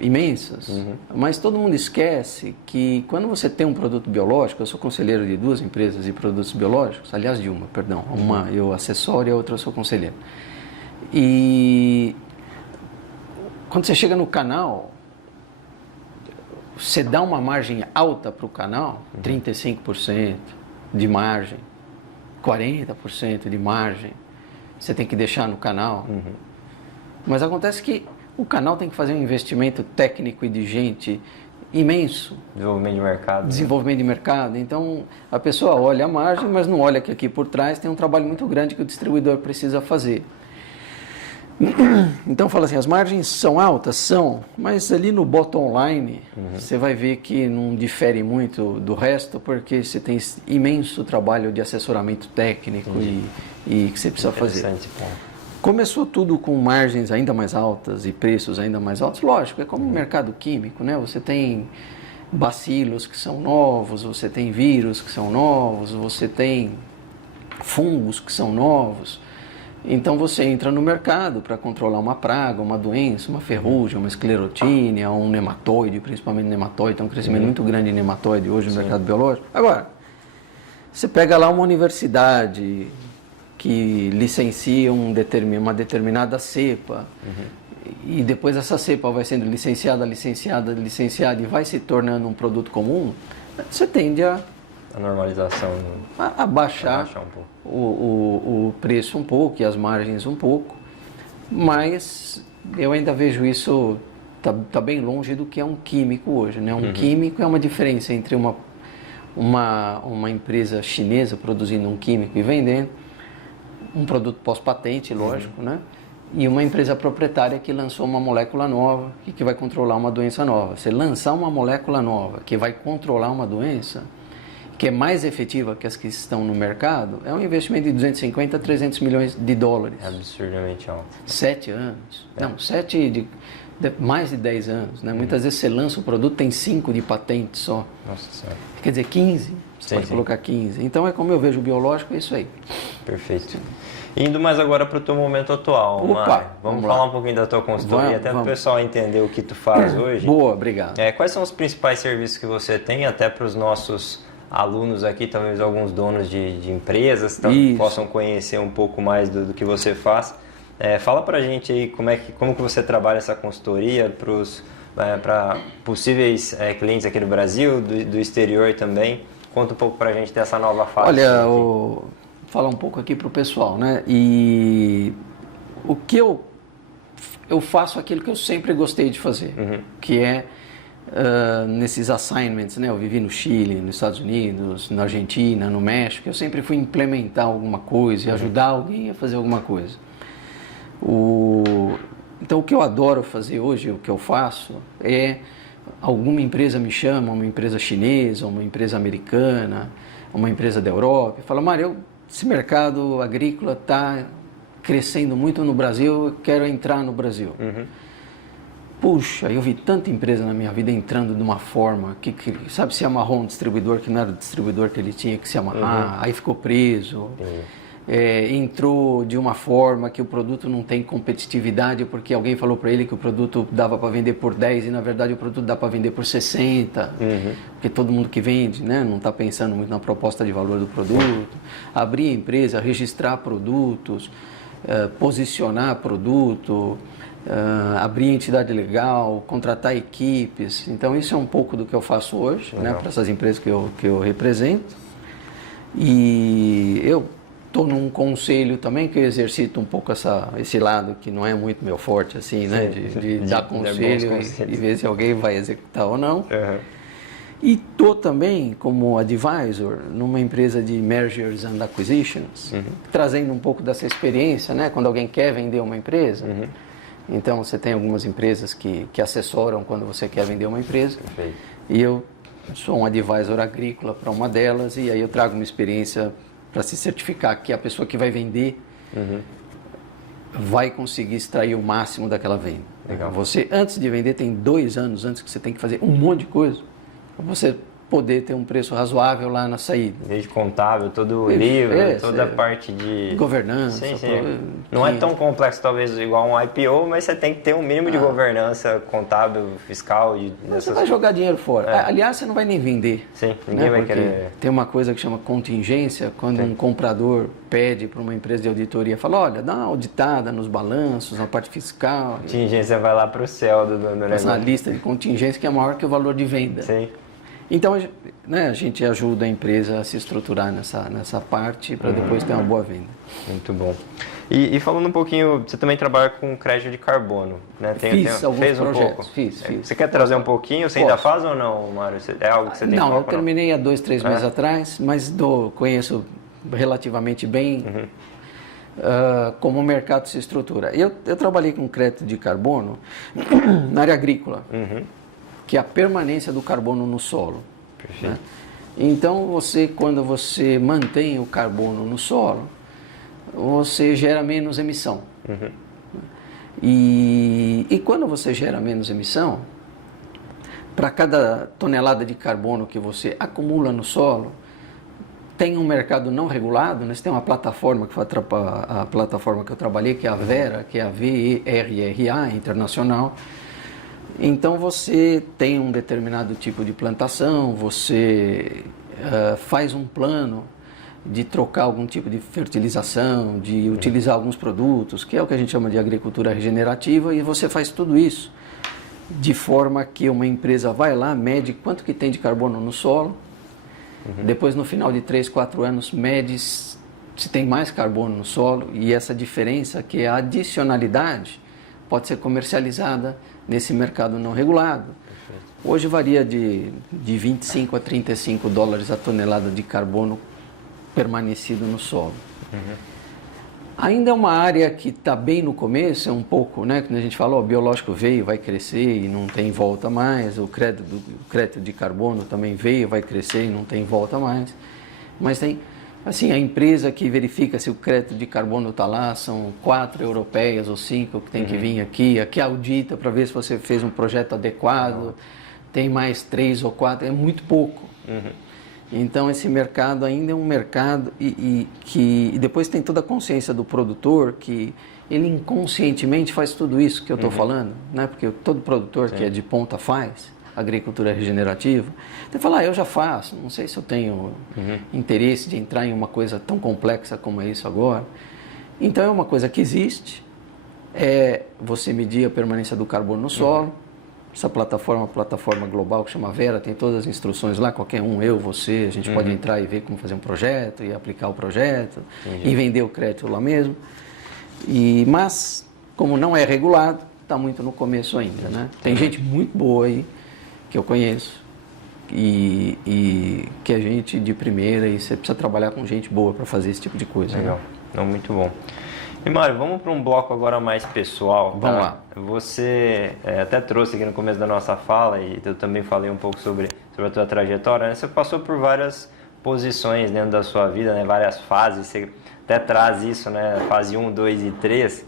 imensas, mas todo mundo esquece que quando você tem um produto biológico, eu sou conselheiro de 2 empresas de produtos biológicos, aliás de uma eu assessoro e a outra eu sou conselheiro. E quando você chega no canal, você dá uma margem alta para o canal, 35% de margem, 40% de margem, você tem que deixar no canal. Mas acontece que o canal tem que fazer um investimento técnico e de gente imenso. Desenvolvimento de mercado. Desenvolvimento de mercado. Então, a pessoa olha a margem, mas não olha que aqui por trás tem um trabalho muito grande que o distribuidor precisa fazer. Então, fala assim, as margens são altas? São, mas ali no bottom line, você vai ver que não difere muito do resto, porque você tem imenso trabalho de assessoramento técnico e que você precisa fazer. Ponto. Começou tudo com margens ainda mais altas e preços ainda mais altos. Lógico, é como o mercado químico, né? Você tem bacilos que são novos, você tem vírus que são novos, você tem fungos que são novos. Então você entra no mercado para controlar uma praga, uma doença, uma ferrugem, uma esclerotínia, um nematóide, principalmente nematóide. Tem um crescimento muito grande de nematóide hoje no mercado biológico. Agora, você pega lá uma universidade que licencia uma determinada cepa, e depois essa cepa vai sendo licenciada e vai se tornando um produto comum, você tende a normalização. A baixar um pouco. O preço um pouco e as margens um pouco, mas eu ainda vejo isso, tá bem longe do que é um químico hoje, né? Um químico é uma diferença entre uma empresa chinesa produzindo um químico e vendendo, um produto pós-patente, lógico, né? E uma empresa proprietária que lançou uma molécula nova e que vai controlar uma doença nova. Você lançar uma molécula nova que vai controlar uma doença que é mais efetiva que as que estão no mercado, é um investimento de 250 a 300 milhões de dólares. É absurdamente alto. 7 anos. Não, mais de 10 anos. Né? Muitas vezes você lança o produto, tem 5 de patente só. Nossa Senhora. Quer dizer, 15. Você pode colocar 15. Então é como eu vejo o biológico, é isso aí. Perfeito. Indo mais agora para o teu momento atual, Opa, vamos falar um pouquinho da tua consultoria, até para o pessoal entender o que tu faz hoje. Boa, obrigado. Quais são os principais serviços que você tem, até para os nossos alunos aqui, talvez alguns donos de empresas, possam conhecer um pouco mais do que você faz. Fala para a gente aí como que você trabalha essa consultoria para possíveis clientes aqui do Brasil, do exterior também. Conta um pouco para a gente dessa nova fase. Olha, falar um pouco aqui para o pessoal, né? E o que eu faço aquilo que eu sempre gostei de fazer, que é nesses assignments, né? Eu vivi no Chile, nos Estados Unidos, na Argentina, no México. Eu sempre fui implementar alguma coisa e ajudar alguém a fazer alguma coisa. Então, o que eu adoro fazer hoje, o que eu faço, é alguma empresa me chama, uma empresa chinesa, uma empresa americana, uma empresa da Europa, e fala, Mário, esse mercado agrícola está crescendo muito no Brasil, eu quero entrar no Brasil. Puxa, eu vi tanta empresa na minha vida entrando de uma forma que sabe, se amarrou um distribuidor que não era o distribuidor que ele tinha que se amarrar, aí ficou preso. Entrou de uma forma que o produto não tem competitividade porque alguém falou para ele que o produto dava para vender por 10 e na verdade o produto dá para vender por 60, porque todo mundo que vende, né, não está pensando muito na proposta de valor do produto. Abrir a empresa, registrar produtos, posicionar produto, abrir entidade legal, contratar equipes. Então isso é um pouco do que eu faço hoje, né, para essas empresas que eu represento. E eu estou num conselho também que eu exercito um pouco esse lado que não é muito meu forte, assim, né? De dar conselho e ver se alguém vai executar ou não. E estou também como advisor numa empresa de mergers and acquisitions, trazendo um pouco dessa experiência, né? Quando alguém quer vender uma empresa. Então, você tem algumas empresas que assessoram quando você quer vender uma empresa. E eu sou um advisor agrícola para uma delas e aí eu trago uma experiência para se certificar que a pessoa que vai vender vai conseguir extrair o máximo daquela venda. Legal. Você, antes de vender, tem 2 anos antes que você tem que fazer um monte de coisa. Você poder ter um preço razoável lá na saída. Desde contábil, todo o livro, toda a parte de governança. Sim, sim. Não é tão complexo talvez igual um IPO, mas você tem que ter um mínimo de governança contábil, fiscal. Você vai jogar dinheiro fora. Aliás, você não vai nem vender. Sim, ninguém vai querer. Tem uma coisa que chama contingência, quando um comprador pede para uma empresa de auditoria, fala, olha, dá uma auditada nos balanços, na parte fiscal. Contingência vai lá para o céu do negócio. Na lista de contingência que é maior que o valor de venda. Sim. Então, né, a gente ajuda a empresa a se estruturar nessa parte para depois ter uma boa venda. Muito bom. E falando um pouquinho, você também trabalha com crédito de carbono, né? Fiz alguns fez projetos, um pouco? Fiz. Você quer trazer um pouquinho? Você ainda faz ou não, Mário? É algo que você tem Não, foco, eu terminei há 2, 3 meses atrás, mas conheço relativamente bem como o mercado se estrutura. Eu trabalhei com crédito de carbono na área agrícola. Que é a permanência do carbono no solo. Perfeito. Né? Então, quando você mantém o carbono no solo, você gera menos emissão. E quando você gera menos emissão, para cada tonelada de carbono que você acumula no solo, tem um mercado não regulado, né? Você tem uma plataforma, que foi a plataforma que eu trabalhei, que é a Verra, que é a VERRA Internacional. Então você tem um determinado tipo de plantação, você faz um plano de trocar algum tipo de fertilização, de utilizar alguns produtos, que é o que a gente chama de agricultura regenerativa, e você faz tudo isso de forma que uma empresa vai lá, mede quanto que tem de carbono no solo, depois no final de 3, 4 anos mede se tem mais carbono no solo, e essa diferença, que é a adicionalidade, pode ser comercializada nesse mercado não regulado. Perfeito. Hoje varia de 25 a 35 dólares a tonelada de carbono permanecido no solo. Ainda é uma área que está bem no começo, é um pouco, né? Quando a gente fala, o biológico veio, vai crescer e não tem volta mais, o crédito de carbono também veio, vai crescer e não tem volta mais. Mas tem, assim, a empresa que verifica se o crédito de carbono está lá, são 4 europeias ou 5 que tem que vir aqui audita para ver se você fez um projeto adequado, tem mais 3 ou 4, é muito pouco. Então esse mercado ainda é um mercado e depois tem toda a consciência do produtor, que ele inconscientemente faz tudo isso que eu estou falando, né? Porque todo produtor que é de ponta faz agricultura regenerativa, você fala, eu já faço, não sei se eu tenho interesse de entrar em uma coisa tão complexa como é isso agora. Então é uma coisa que existe, é você medir a permanência do carbono no solo. Essa plataforma é uma plataforma global que chama Verra, tem todas as instruções lá, qualquer um, eu, você, a gente pode entrar e ver como fazer um projeto e aplicar o projeto e vender o crédito lá mesmo. Mas, como não é regulado, está muito no começo ainda, né? Tem gente muito boa aí, que eu conheço, e que é gente de primeira, e você precisa trabalhar com gente boa para fazer esse tipo de coisa. Legal, não, muito bom. E Mário, vamos para um bloco agora mais pessoal. Tá? Vamos lá. Você até trouxe aqui no começo da nossa fala, e eu também falei um pouco sobre a tua trajetória, né? Você passou por várias posições dentro da sua vida, né? Várias fases, você até traz isso, né? Fase 1, 2 e 3.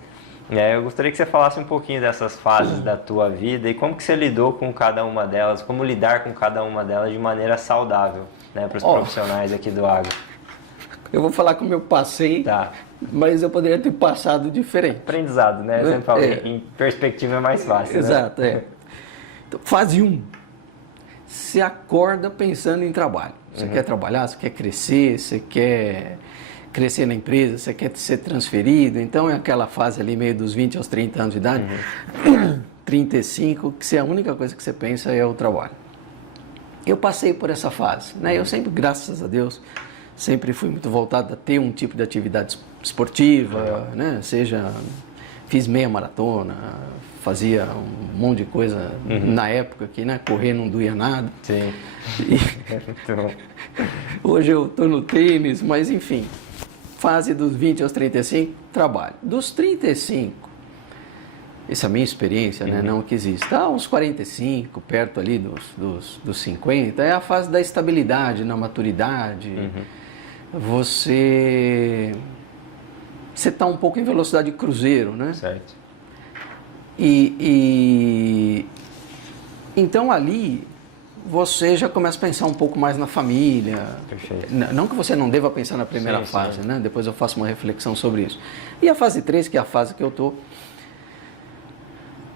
Eu gostaria que você falasse um pouquinho dessas fases da tua vida e como que você lidou com cada uma delas, como lidar com cada uma delas de maneira saudável, né? Para os profissionais aqui do agro. Eu vou falar como eu passei, tá, mas eu poderia ter passado diferente. Aprendizado, né? Eu sempre falo que em perspectiva é mais fácil. Exato, né? Então, fase 1. Você acorda pensando em trabalho. Você quer trabalhar, você quer crescer, você quer crescer na empresa, você quer ser transferido. Então é aquela fase ali meio dos 20 aos 30 anos de idade, 35, que a única coisa que você pensa é o trabalho. Eu passei por essa fase, né? Eu sempre, graças a Deus, sempre fui muito voltado a ter um tipo de atividade esportiva, né? Fiz meia maratona, fazia um monte de coisa na época que, né, correr não doía nada. Sim. Hoje eu estou no tênis, mas enfim, fase dos 20 aos 35, trabalho. Dos 35, essa é a minha experiência, né, não que exista, uns 45, perto ali dos 50, é a fase da estabilidade, na maturidade. Você está um pouco em velocidade de cruzeiro, né? Certo. Então ali você já começa a pensar um pouco mais na família. Perfeito. Não que você não deva pensar na primeira fase, né? Depois eu faço uma reflexão sobre isso. E a fase 3, que é a fase que eu estou,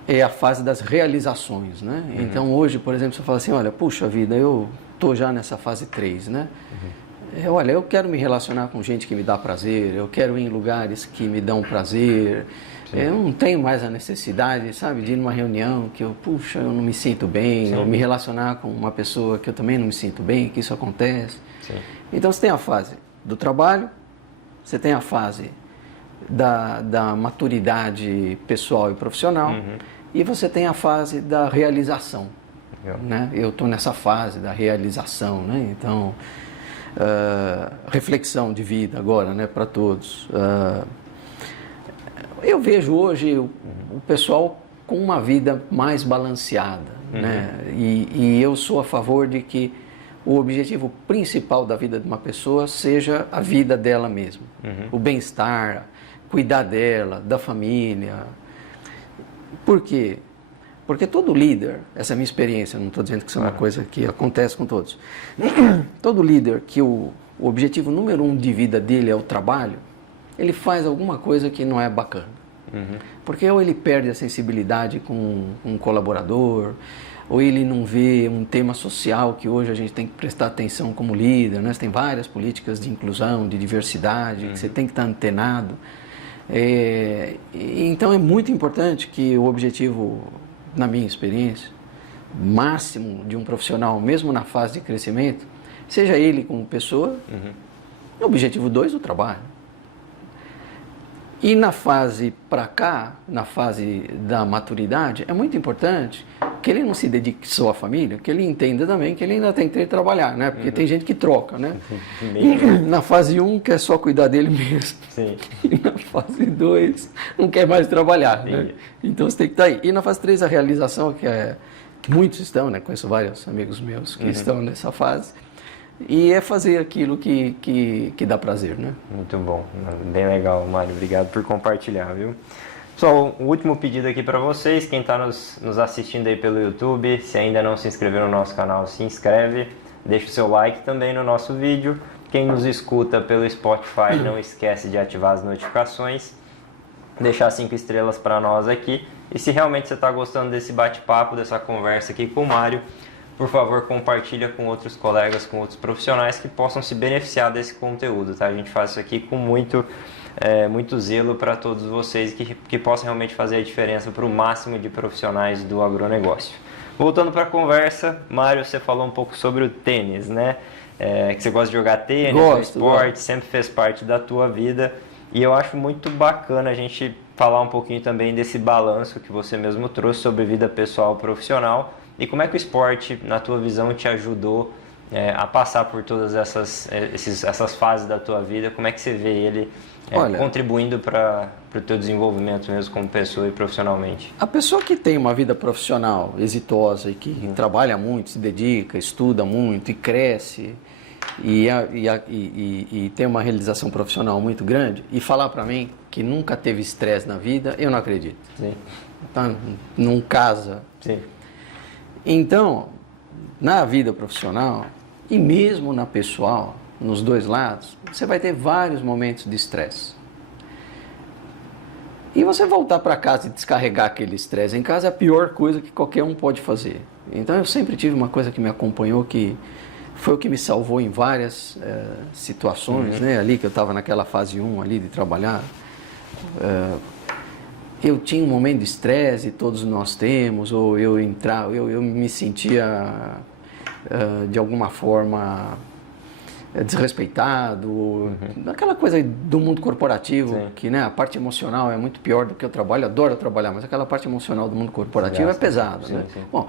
é a fase das realizações, né? Então hoje, por exemplo, você fala assim, olha, puxa vida, eu estou já nessa fase 3, né? Olha, eu quero me relacionar com gente que me dá prazer, eu quero ir em lugares que me dão prazer, eu não tenho mais a necessidade, sabe, de ir numa reunião que eu não me sinto bem, ou me relacionar com uma pessoa que eu também não me sinto bem, que isso acontece. Sim. Então você tem a fase do trabalho, você tem a fase da maturidade pessoal e profissional, e você tem a fase da realização. Né? Eu estou nessa fase da realização, né? Então, reflexão de vida agora, né, para todos. Eu vejo hoje o pessoal com uma vida mais balanceada, né? E eu sou a favor de que o objetivo principal da vida de uma pessoa seja a vida dela mesma, o bem-estar, cuidar dela, da família. Por quê? Porque todo líder, essa é a minha experiência, não estou dizendo que isso é uma coisa que acontece com todos, todo líder que o objetivo número 1 de vida dele é o trabalho, ele faz alguma coisa que não é bacana. Porque ou ele perde a sensibilidade com um colaborador, ou ele não vê um tema social que hoje a gente tem que prestar atenção como líder, né? Você tem várias políticas de inclusão, de diversidade, que você tem que estar antenado. Então é muito importante que o objetivo, na minha experiência, máximo de um profissional, mesmo na fase de crescimento, seja ele como pessoa, o objetivo 2, o trabalho. E na fase para cá, na fase da maturidade, é muito importante que ele não se dedique só à família, que ele entenda também que ele ainda tem que trabalhar, né? Porque tem gente que troca, né? Na fase 1 quer só cuidar dele mesmo. Sim. E na fase 2 não quer mais trabalhar, né? Então você tem que estar aí. E na fase 3 a realização, que muitos estão, né? Conheço vários amigos meus que estão nessa fase. E é fazer aquilo que dá prazer, né? Muito bom, bem legal, Mário. Obrigado por compartilhar, viu? Pessoal, o último pedido aqui para vocês, quem está nos assistindo aí pelo YouTube, se ainda não se inscreveu no nosso canal, se inscreve, deixa o seu like também no nosso vídeo. Quem nos escuta pelo Spotify, não esquece de ativar as notificações, deixar 5 estrelas para nós aqui. E se realmente você está gostando desse bate-papo, dessa conversa aqui com o Mário, por favor, compartilha com outros colegas, com outros profissionais que possam se beneficiar desse conteúdo, tá? A gente faz isso aqui com muito zelo para todos vocês que possam realmente fazer a diferença para o máximo de profissionais do agronegócio. Voltando para a conversa, Mário, você falou um pouco sobre o tênis, né? Que você gosta de jogar tênis, esporte, sempre fez parte da tua vida. E eu acho muito bacana a gente falar um pouquinho também desse balanço que você mesmo trouxe sobre vida pessoal e profissional. E como é que o esporte, na tua visão, te ajudou a passar por todas essas fases da tua vida? Como é que você vê ele contribuindo para o teu desenvolvimento mesmo como pessoa e profissionalmente? A pessoa que tem uma vida profissional exitosa e que trabalha muito, se dedica, estuda muito e cresce e tem uma realização profissional muito grande, e falar para mim que nunca teve estresse na vida, eu não acredito. Sim. Tá? Não casa. Sim. Então, na vida profissional e mesmo na pessoal, nos dois lados, você vai ter vários momentos de estresse. E você voltar para casa e descarregar aquele estresse em casa é a pior coisa que qualquer um pode fazer. Então eu sempre tive uma coisa que me acompanhou, que foi o que me salvou em várias situações, né? Ali que eu estava naquela fase 1 ali de trabalhar. Eu tinha um momento de estresse, todos nós temos, ou eu me sentia de alguma forma desrespeitado, aquela coisa do mundo corporativo, que, né, a parte emocional é muito pior do que o trabalho, adoro trabalhar, mas aquela parte emocional do mundo corporativo é pesada, né? Bom,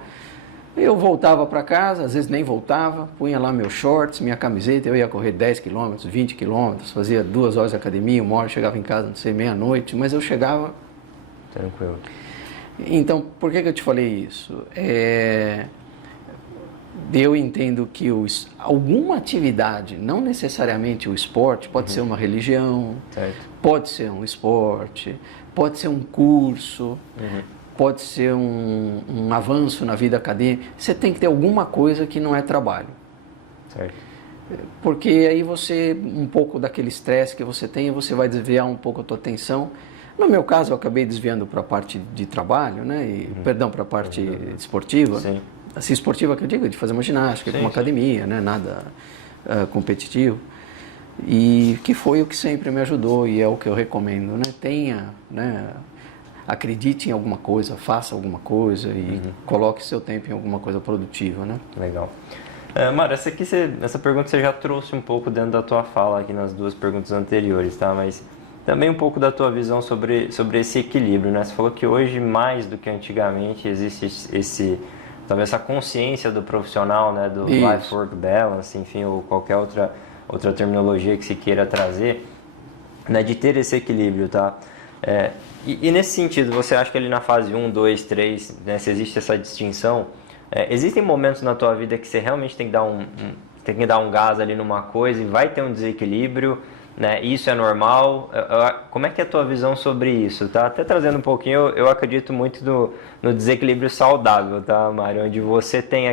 eu voltava para casa, às vezes nem voltava, punha lá meus shorts, minha camiseta, eu ia correr 10 km, 20 km, fazia 2 horas de academia, 1 hora, chegava em casa, não sei, meia-noite, mas eu chegava... Tranquilo. Então, por que eu te falei isso? Eu entendo que alguma atividade, não necessariamente o esporte, pode ser uma religião, pode ser um esporte, pode ser um curso, pode ser um avanço na vida acadêmica. Você tem que ter alguma coisa que não é trabalho. Certo. Porque aí você, um pouco daquele estresse que você tem, você vai desviar um pouco a tua atenção. No meu caso, eu acabei desviando para a parte de trabalho, né? Perdão, para a parte esportiva. Sim. Assim, esportiva que eu digo, de fazer uma ginástica, uma academia, né? Nada competitivo. E que foi o que sempre me ajudou e é o que eu recomendo, né? Tenha, né? Acredite em alguma coisa, faça alguma coisa e coloque seu tempo em alguma coisa produtiva, né? Legal. Mário, essa pergunta você já trouxe um pouco dentro da tua fala aqui nas duas perguntas anteriores, tá? Mas também um pouco da tua visão sobre esse equilíbrio, né? Você falou que hoje, mais do que antigamente, existe talvez essa consciência do profissional, né? Do life-work balance, enfim, ou qualquer outra terminologia que se queira trazer, né? De ter esse equilíbrio, tá? E nesse sentido, você acha que ali na fase 1, 2, 3, né? Se existe essa distinção, existem momentos na tua vida que você realmente tem que dar um gás ali numa coisa e vai ter um desequilíbrio, né? Isso é normal. Como é que é a tua visão sobre isso, tá? Até trazendo um pouquinho, eu acredito muito no desequilíbrio saudável, tá, Mário? Onde você tem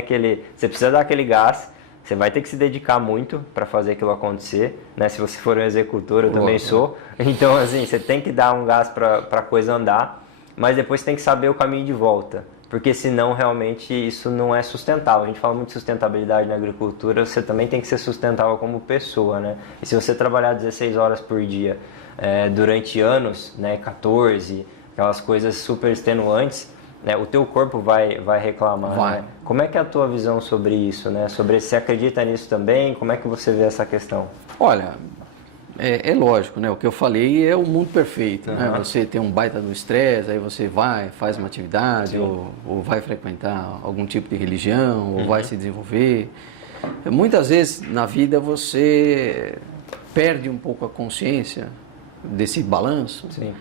você precisa dar aquele gás, você vai ter que se dedicar muito para fazer aquilo acontecer, né? Se você for um executor, eu também sou. Então, assim, você tem que dar um gás para a coisa andar, mas depois você tem que saber o caminho de volta. Porque senão realmente isso não é sustentável. A gente fala muito de sustentabilidade na agricultura, você também tem que ser sustentável como pessoa, né? E se você trabalhar 16 horas por dia durante anos, né, 14, aquelas coisas super extenuantes, né, o teu corpo vai reclamar. Vai. Né? Como é que é a tua visão sobre isso, né? Sobre se você acredita nisso também, como é que você vê essa questão? Olha, é lógico, né? O que eu falei é o mundo perfeito, né? Você tem um baita do estresse, aí você vai, faz uma atividade, ou vai frequentar algum tipo de religião, ou vai se desenvolver. Muitas vezes na vida você perde um pouco a consciência desse balanço. Sim.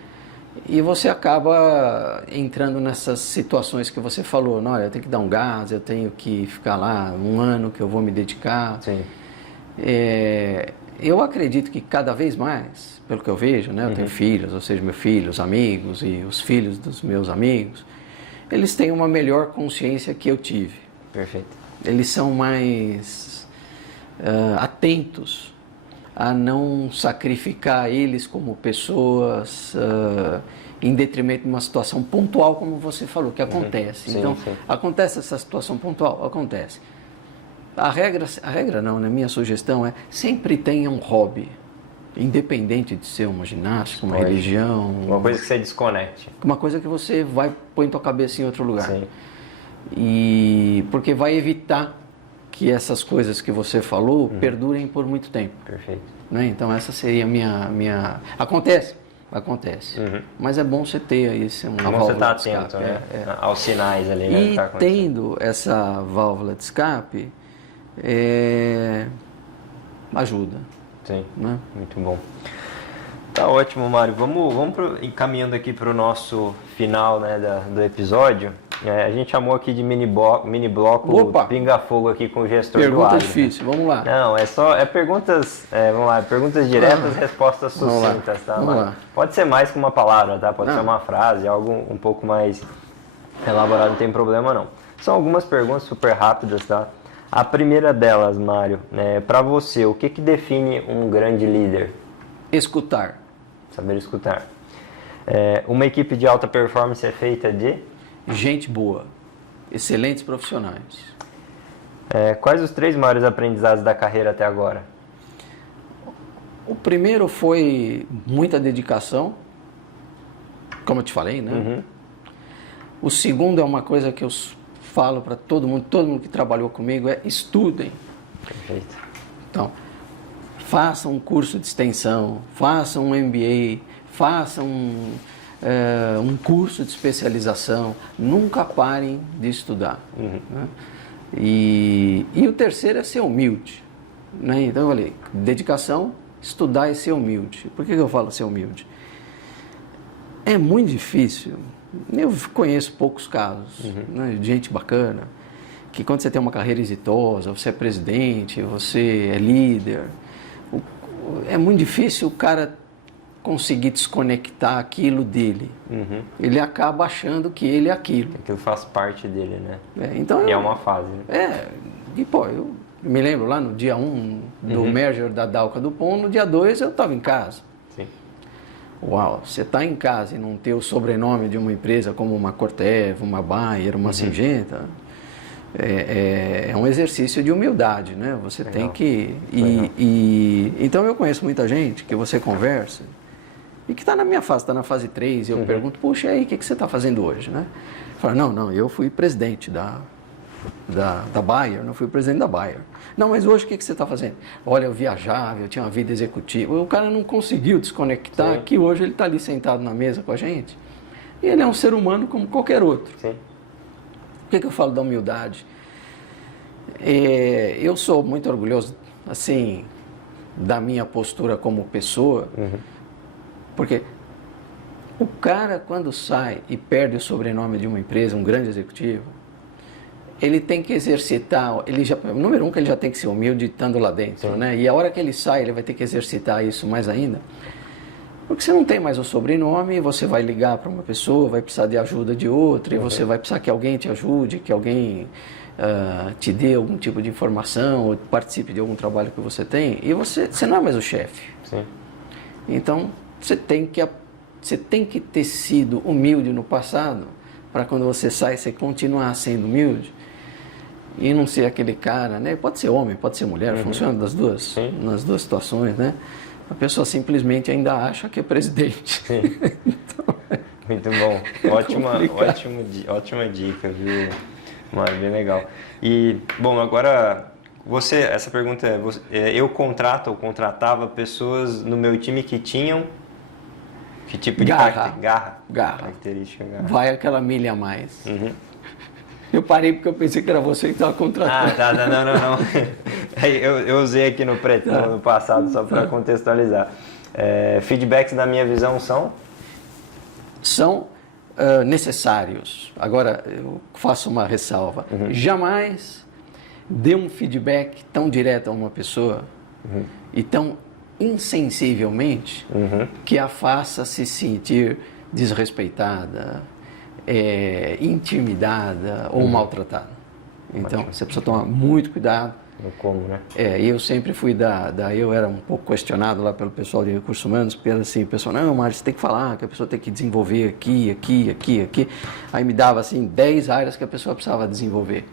E você acaba entrando nessas situações que você falou, olha, eu tenho que dar um gás, eu tenho que ficar lá um ano que eu vou me dedicar. Sim. Eu acredito que cada vez mais, pelo que eu vejo, né, eu tenho filhos, ou seja, meus filhos, amigos e os filhos dos meus amigos, eles têm uma melhor consciência que eu tive. Perfeito. Eles são mais atentos a não sacrificar eles como pessoas em detrimento de uma situação pontual, como você falou, que acontece. Sim, então, sim. acontece essa situação pontual? Acontece. A regra não, né? Minha sugestão é sempre tenha um hobby, independente de ser uma ginástica, uma religião. Uma coisa que você desconecte. Uma coisa que você põe tua cabeça em outro lugar. Sim. E porque vai evitar que essas coisas que você falou perdurem por muito tempo. Perfeito. Né? Então essa seria a minha... Acontece, mas é bom você ter aí uma válvula Você está de escape. atento, né? Aos sinais ali, né? E tendo essa válvula de escape, ajuda. Sim, né? muito bom. Tá ótimo, Mário. Vamos encaminhando aqui para o nosso final, né, do episódio. A gente chamou aqui de mini bloco pinga-fogo aqui com o gestor do agro. Pergunta difícil, vamos lá. Não, perguntas, vamos lá, perguntas diretas, respostas sucintas, tá? Vamos lá. Pode ser mais que uma palavra, tá? Pode ser uma frase, algo um pouco mais elaborado, não tem problema não. São algumas perguntas super rápidas, tá? A primeira delas, Mário, para você, o que define um grande líder? Escutar. Saber escutar. Uma equipe de alta performance é feita de? Gente boa, excelentes profissionais. Quais os 3 maiores aprendizados da carreira até agora? O primeiro foi muita dedicação, como eu te falei, né? O segundo é uma coisa que eu falo para todo mundo que trabalhou comigo, estudem. Perfeito. Então, façam um curso de extensão, façam um MBA, façam um curso de especialização, nunca parem de estudar. Né? E o terceiro é ser humilde. Né? Então eu falei, dedicação, estudar e ser humilde. Por que eu falo ser humilde? É muito difícil, eu conheço poucos casos, né, de gente bacana, que quando você tem uma carreira exitosa, você é presidente, você é líder, é muito difícil o cara conseguir desconectar aquilo dele. Ele acaba achando que ele é aquilo. Aquilo faz parte dele, né? Então e é uma fase, né? E pô, eu me lembro lá no dia 1 do merger da Dalca do Pão, no dia 2 eu estava em casa. Sim. Uau, você está em casa e não ter o sobrenome de uma empresa como uma Corteva, uma Bayer, uma Syngenta, é um exercício de humildade, né? Você tem que... Então eu conheço muita gente que você conversa e que está na minha fase, está na fase 3, e eu pergunto, poxa, e aí, o que você está fazendo hoje, né? Fala, não, eu fui presidente da Bayer, não fui presidente da Bayer. Não, mas hoje o que você está fazendo? Olha, eu viajava, eu tinha uma vida executiva. O cara não conseguiu desconectar que hoje ele está ali sentado na mesa com a gente e ele é um ser humano como qualquer outro. Sim. Por que eu falo da humildade? Eu sou muito orgulhoso, assim, da minha postura como pessoa, porque o cara, quando sai e perde o sobrenome de uma empresa, um grande executivo, ele tem que exercitar, número 1, que ele já tem que ser humilde estando lá dentro, né? E a hora que ele sai, ele vai ter que exercitar isso mais ainda, porque você não tem mais o sobrenome, você vai ligar para uma pessoa, vai precisar de ajuda de outra, e você vai precisar que alguém te ajude, que alguém te dê algum tipo de informação, ou participe de algum trabalho que você tem, e você não é mais o chefe. Sim. Então, você tem que ter sido humilde no passado, para quando você sai, você continuar sendo humilde, e não ser aquele cara, né? Pode ser homem, pode ser mulher, funciona nas duas situações, né? A pessoa simplesmente ainda acha que é presidente. Então, muito bom. Ótima dica, viu? Mano, bem legal. E, bom, agora, essa pergunta eu contrato ou contratava pessoas no meu time que tinham que tipo de garra. Característica, garra. Vai aquela milha a mais. Eu parei porque eu pensei que era você que estava contratando. Não. Eu usei aqui no passado só para contextualizar. Feedbacks, na minha visão, são necessários. Agora, eu faço uma ressalva. Jamais dê um feedback tão direto a uma pessoa e tão insensivelmente que a faça se sentir desrespeitada, intimidada ou maltratada. Então, você precisa tomar muito cuidado. Como, né? Eu sempre fui eu era um pouco questionado lá pelo pessoal de recursos humanos, porque era assim, o pessoal, não, Mário, você tem que falar que a pessoa tem que desenvolver aqui. Aí me dava assim 10 áreas que a pessoa precisava desenvolver.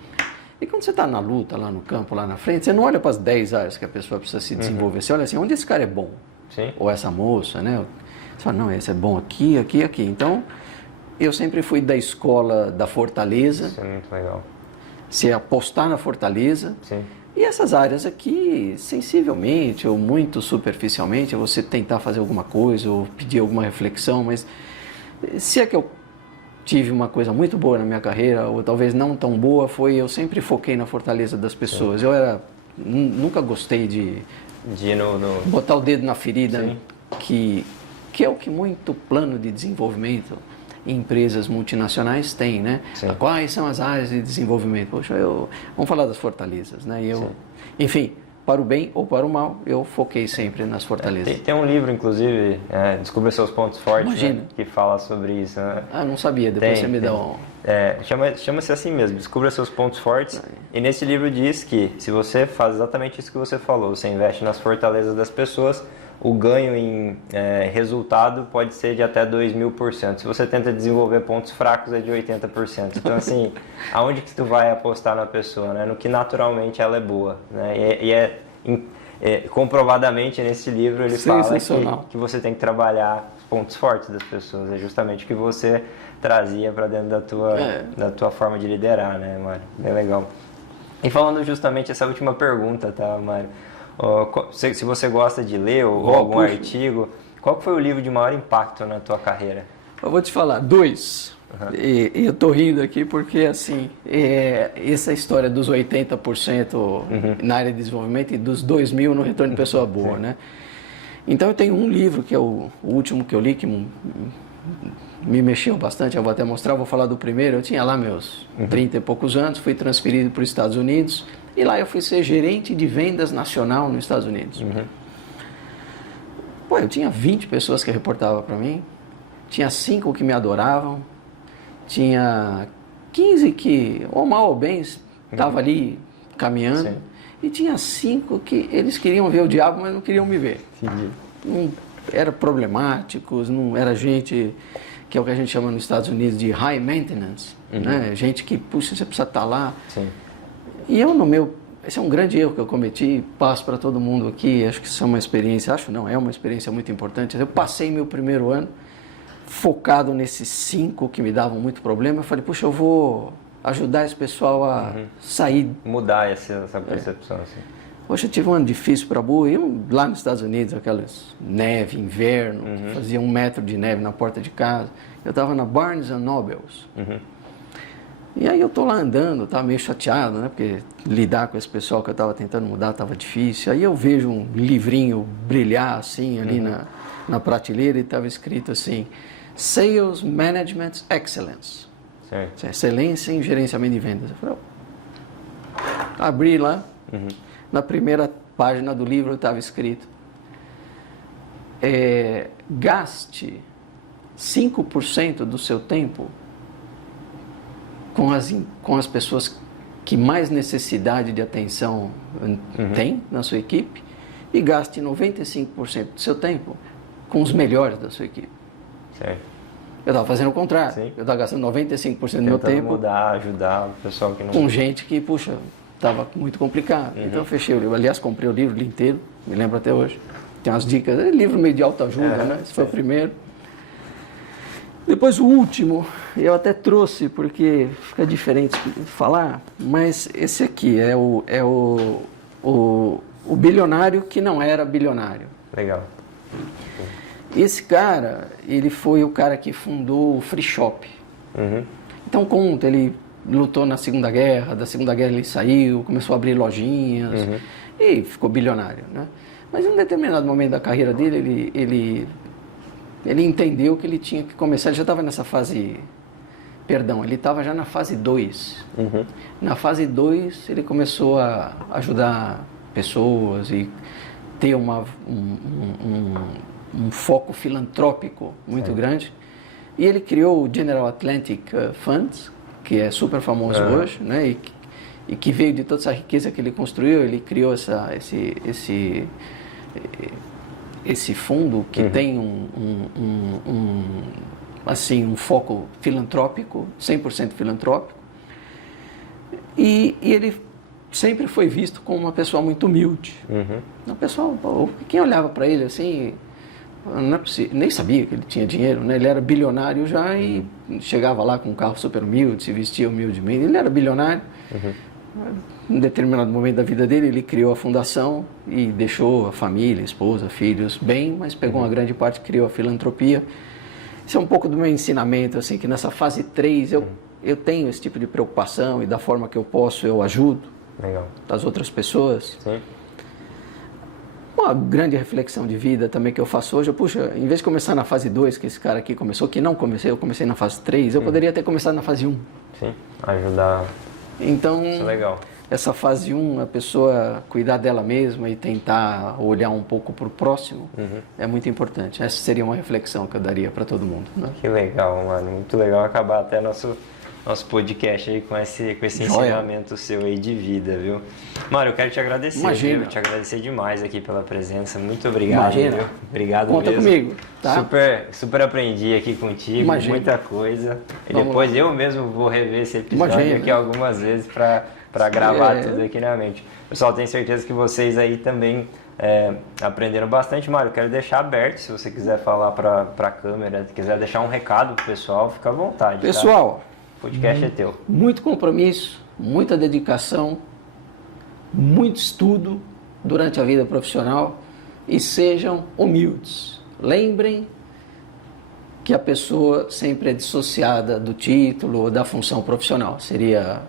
E quando você está na luta, lá no campo, lá na frente, você não olha para as 10 áreas que a pessoa precisa se desenvolver. Você olha assim, onde esse cara é bom? Sim. Ou essa moça, né? Você fala, não, esse é bom aqui. Então, eu sempre fui da escola da fortaleza. Isso é muito legal. Você apostar na fortaleza. Sim. E essas áreas aqui, sensivelmente ou muito superficialmente, você tentar fazer alguma coisa ou pedir alguma reflexão, mas se é que eu tive uma coisa muito boa na minha carreira, ou talvez não tão boa, eu sempre foquei na fortaleza das pessoas. Sim. Eu nunca gostei de botar o dedo na ferida, que é o que muito plano de desenvolvimento em empresas multinacionais tem, né? Sim. Quais são as áreas de desenvolvimento? Poxa, vamos falar das fortalezas, né? Enfim, para o bem ou para o mal, eu foquei sempre nas fortalezas. Tem um livro, inclusive, Descubra Seus Pontos Fortes, né, que fala sobre isso. Né? Não sabia, depois você me dá um... Chama-se assim mesmo, Descubra Seus Pontos Fortes. E nesse livro diz que se você faz exatamente isso que você falou, você investe nas fortalezas das pessoas, o ganho em resultado pode ser de até 2.000%. Se você tenta desenvolver pontos fracos, é de 80%. Então, assim, aonde que tu vai apostar na pessoa? Né? No que naturalmente ela é boa. Né? Comprovadamente, nesse livro, ele fala que você tem que trabalhar os pontos fortes das pessoas. É justamente o que você trazia para dentro da tua forma de liderar, né, Mário? Bem legal. E falando justamente essa última pergunta, tá, Mário? Se você gosta de ler ou algum artigo, qual foi o livro de maior impacto na tua carreira? Eu vou te falar, 2. E eu tô rindo aqui porque, assim, essa história dos 80% na área de desenvolvimento e dos 2.000 no retorno de pessoa boa, né? Então, eu tenho um livro, que é o último que eu li, que me mexeu bastante, eu vou até mostrar, vou falar do primeiro. Eu tinha lá meus 30 e poucos anos, fui transferido para os Estados Unidos, e lá eu fui ser gerente de vendas nacional nos Estados Unidos. Pô, eu tinha 20 pessoas que reportavam para mim, tinha 5 que me adoravam, tinha 15 que, ou mal ou bem, estavam ali caminhando, Sim. e tinha 5 que eles queriam ver o diabo, mas não queriam me ver. Entendi. Não eram problemáticos, não era gente que é o que a gente chama nos Estados Unidos de high maintenance, né? Gente que, puxa, você precisa estar lá. Sim. E esse é um grande erro que eu cometi, passo para todo mundo aqui, acho que isso é uma experiência, é uma experiência muito importante. Eu passei meu primeiro ano focado nesses 5 que me davam muito problema, eu falei, puxa, eu vou ajudar esse pessoal a sair. Mudar essa percepção, assim. Poxa, eu tive um ano difícil para burro, lá nos Estados Unidos, aquelas neve, inverno, fazia 1 metro de neve na porta de casa, eu estava na Barnes & Nobles. E aí eu tô lá andando, tava meio chateado, né? Porque lidar com esse pessoal que eu tava tentando mudar tava difícil. Aí eu vejo um livrinho brilhar assim ali na prateleira e tava escrito assim: Sales Management Excellence. Certo. Excelência em gerenciamento de vendas. Eu falei, abri lá, na primeira página do livro estava escrito: gaste 5% do seu tempo com as pessoas que mais necessidade de atenção tem na sua equipe e gaste 95% do seu tempo com os melhores da sua equipe. Certo. Eu estava fazendo o contrário. Sim. Eu estava gastando 95% do meu Tentando tempo mudar, ajudar o pessoal que não... com gente que, puxa, estava muito complicado. Então eu fechei o livro. Aliás, comprei o livro inteiro, me lembro até hoje. Tem umas dicas, livro meio de autoajuda, né? Esse foi o primeiro. Depois o último, eu até trouxe, porque fica diferente falar, mas esse aqui é o bilionário que não era bilionário. Legal. Esse cara, ele foi o cara que fundou o Free Shop. Então conta, ele lutou na Segunda Guerra, da Segunda Guerra ele saiu, começou a abrir lojinhas e ficou bilionário, né? Mas em um determinado momento da carreira dele, ele entendeu que ele tinha que começar, ele já estava nessa fase, ele estava já na fase 2. Na fase 2 ele começou a ajudar pessoas e ter um foco filantrópico muito grande. E ele criou o General Atlantic Funds, que é super famoso hoje, né? E que veio de toda essa riqueza que ele construiu, ele criou esse fundo que tem um foco filantrópico, 100% filantrópico, e ele sempre foi visto como uma pessoa muito humilde. Uma pessoa, quem olhava para ele assim, não é possível, nem sabia que ele tinha dinheiro, né? Ele era bilionário já e chegava lá com um carro super humilde, se vestia humildemente, ele era bilionário. Em determinado momento da vida dele, ele criou a fundação e deixou a família, esposa, filhos bem, mas pegou uma grande parte, criou a filantropia. Isso é um pouco do meu ensinamento, assim, que nessa fase 3 eu tenho esse tipo de preocupação e da forma que eu posso, eu ajudo. Legal. Das outras pessoas. Sim. Uma grande reflexão de vida também que eu faço hoje, em vez de começar na fase 2, que esse cara aqui começou, que não comecei, eu comecei na fase 3, eu poderia ter começado na fase 1. Sim, ajudar. Então, Isso é legal. Essa fase 1, a pessoa cuidar dela mesma e tentar olhar um pouco para o próximo, é muito importante. Essa seria uma reflexão que eu daria para todo mundo. Né? Que legal, mano. Muito legal acabar até nosso podcast aí com esse ensinamento seu aí de vida, viu? Mário, eu quero te agradecer. Imagina. Viu? Te agradecer demais aqui pela presença. Muito obrigado. Imagina. Viu? Obrigado Conta mesmo. comigo, tá? Super aprendi aqui contigo. Imagina. Muita coisa. E Vamos depois lá. eu mesmo vou rever esse episódio Imagina. aqui algumas vezes para gravar tudo aqui na mente. Pessoal, tenho certeza que vocês aí também aprenderam bastante. Mário, quero deixar aberto, se você quiser falar para a câmera, quiser deixar um recado pro pessoal, fica à vontade. Pessoal, tá? O podcast é teu. muito compromisso, muita dedicação, muito estudo durante a vida profissional e sejam humildes. Lembrem que a pessoa sempre é dissociada do título ou da função profissional. Seria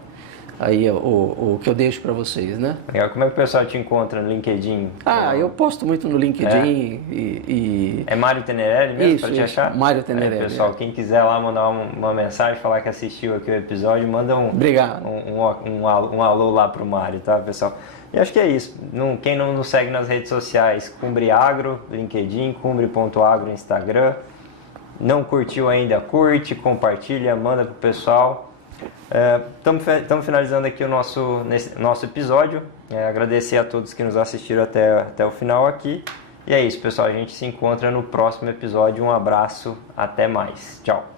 aí o que eu deixo para vocês, né? Legal. Como é que o pessoal te encontra no LinkedIn? Eu posto muito no LinkedIn É Mário Tenerelli mesmo, para te achar? Mário Tenerelli. Pessoal, quem quiser lá mandar uma mensagem, falar que assistiu aqui o episódio, manda Obrigado. um alô lá pro Mário, tá, pessoal? E acho que é isso. Quem não nos segue nas redes sociais, Cumbre Agro, LinkedIn, cumbre.agro, Instagram. Não curtiu ainda, curte, compartilha, manda pro pessoal. Estamos finalizando aqui o nosso episódio. Agradecer a todos que nos assistiram até o final aqui. E é isso, pessoal. A gente se encontra no próximo episódio. Um abraço, até mais. Tchau.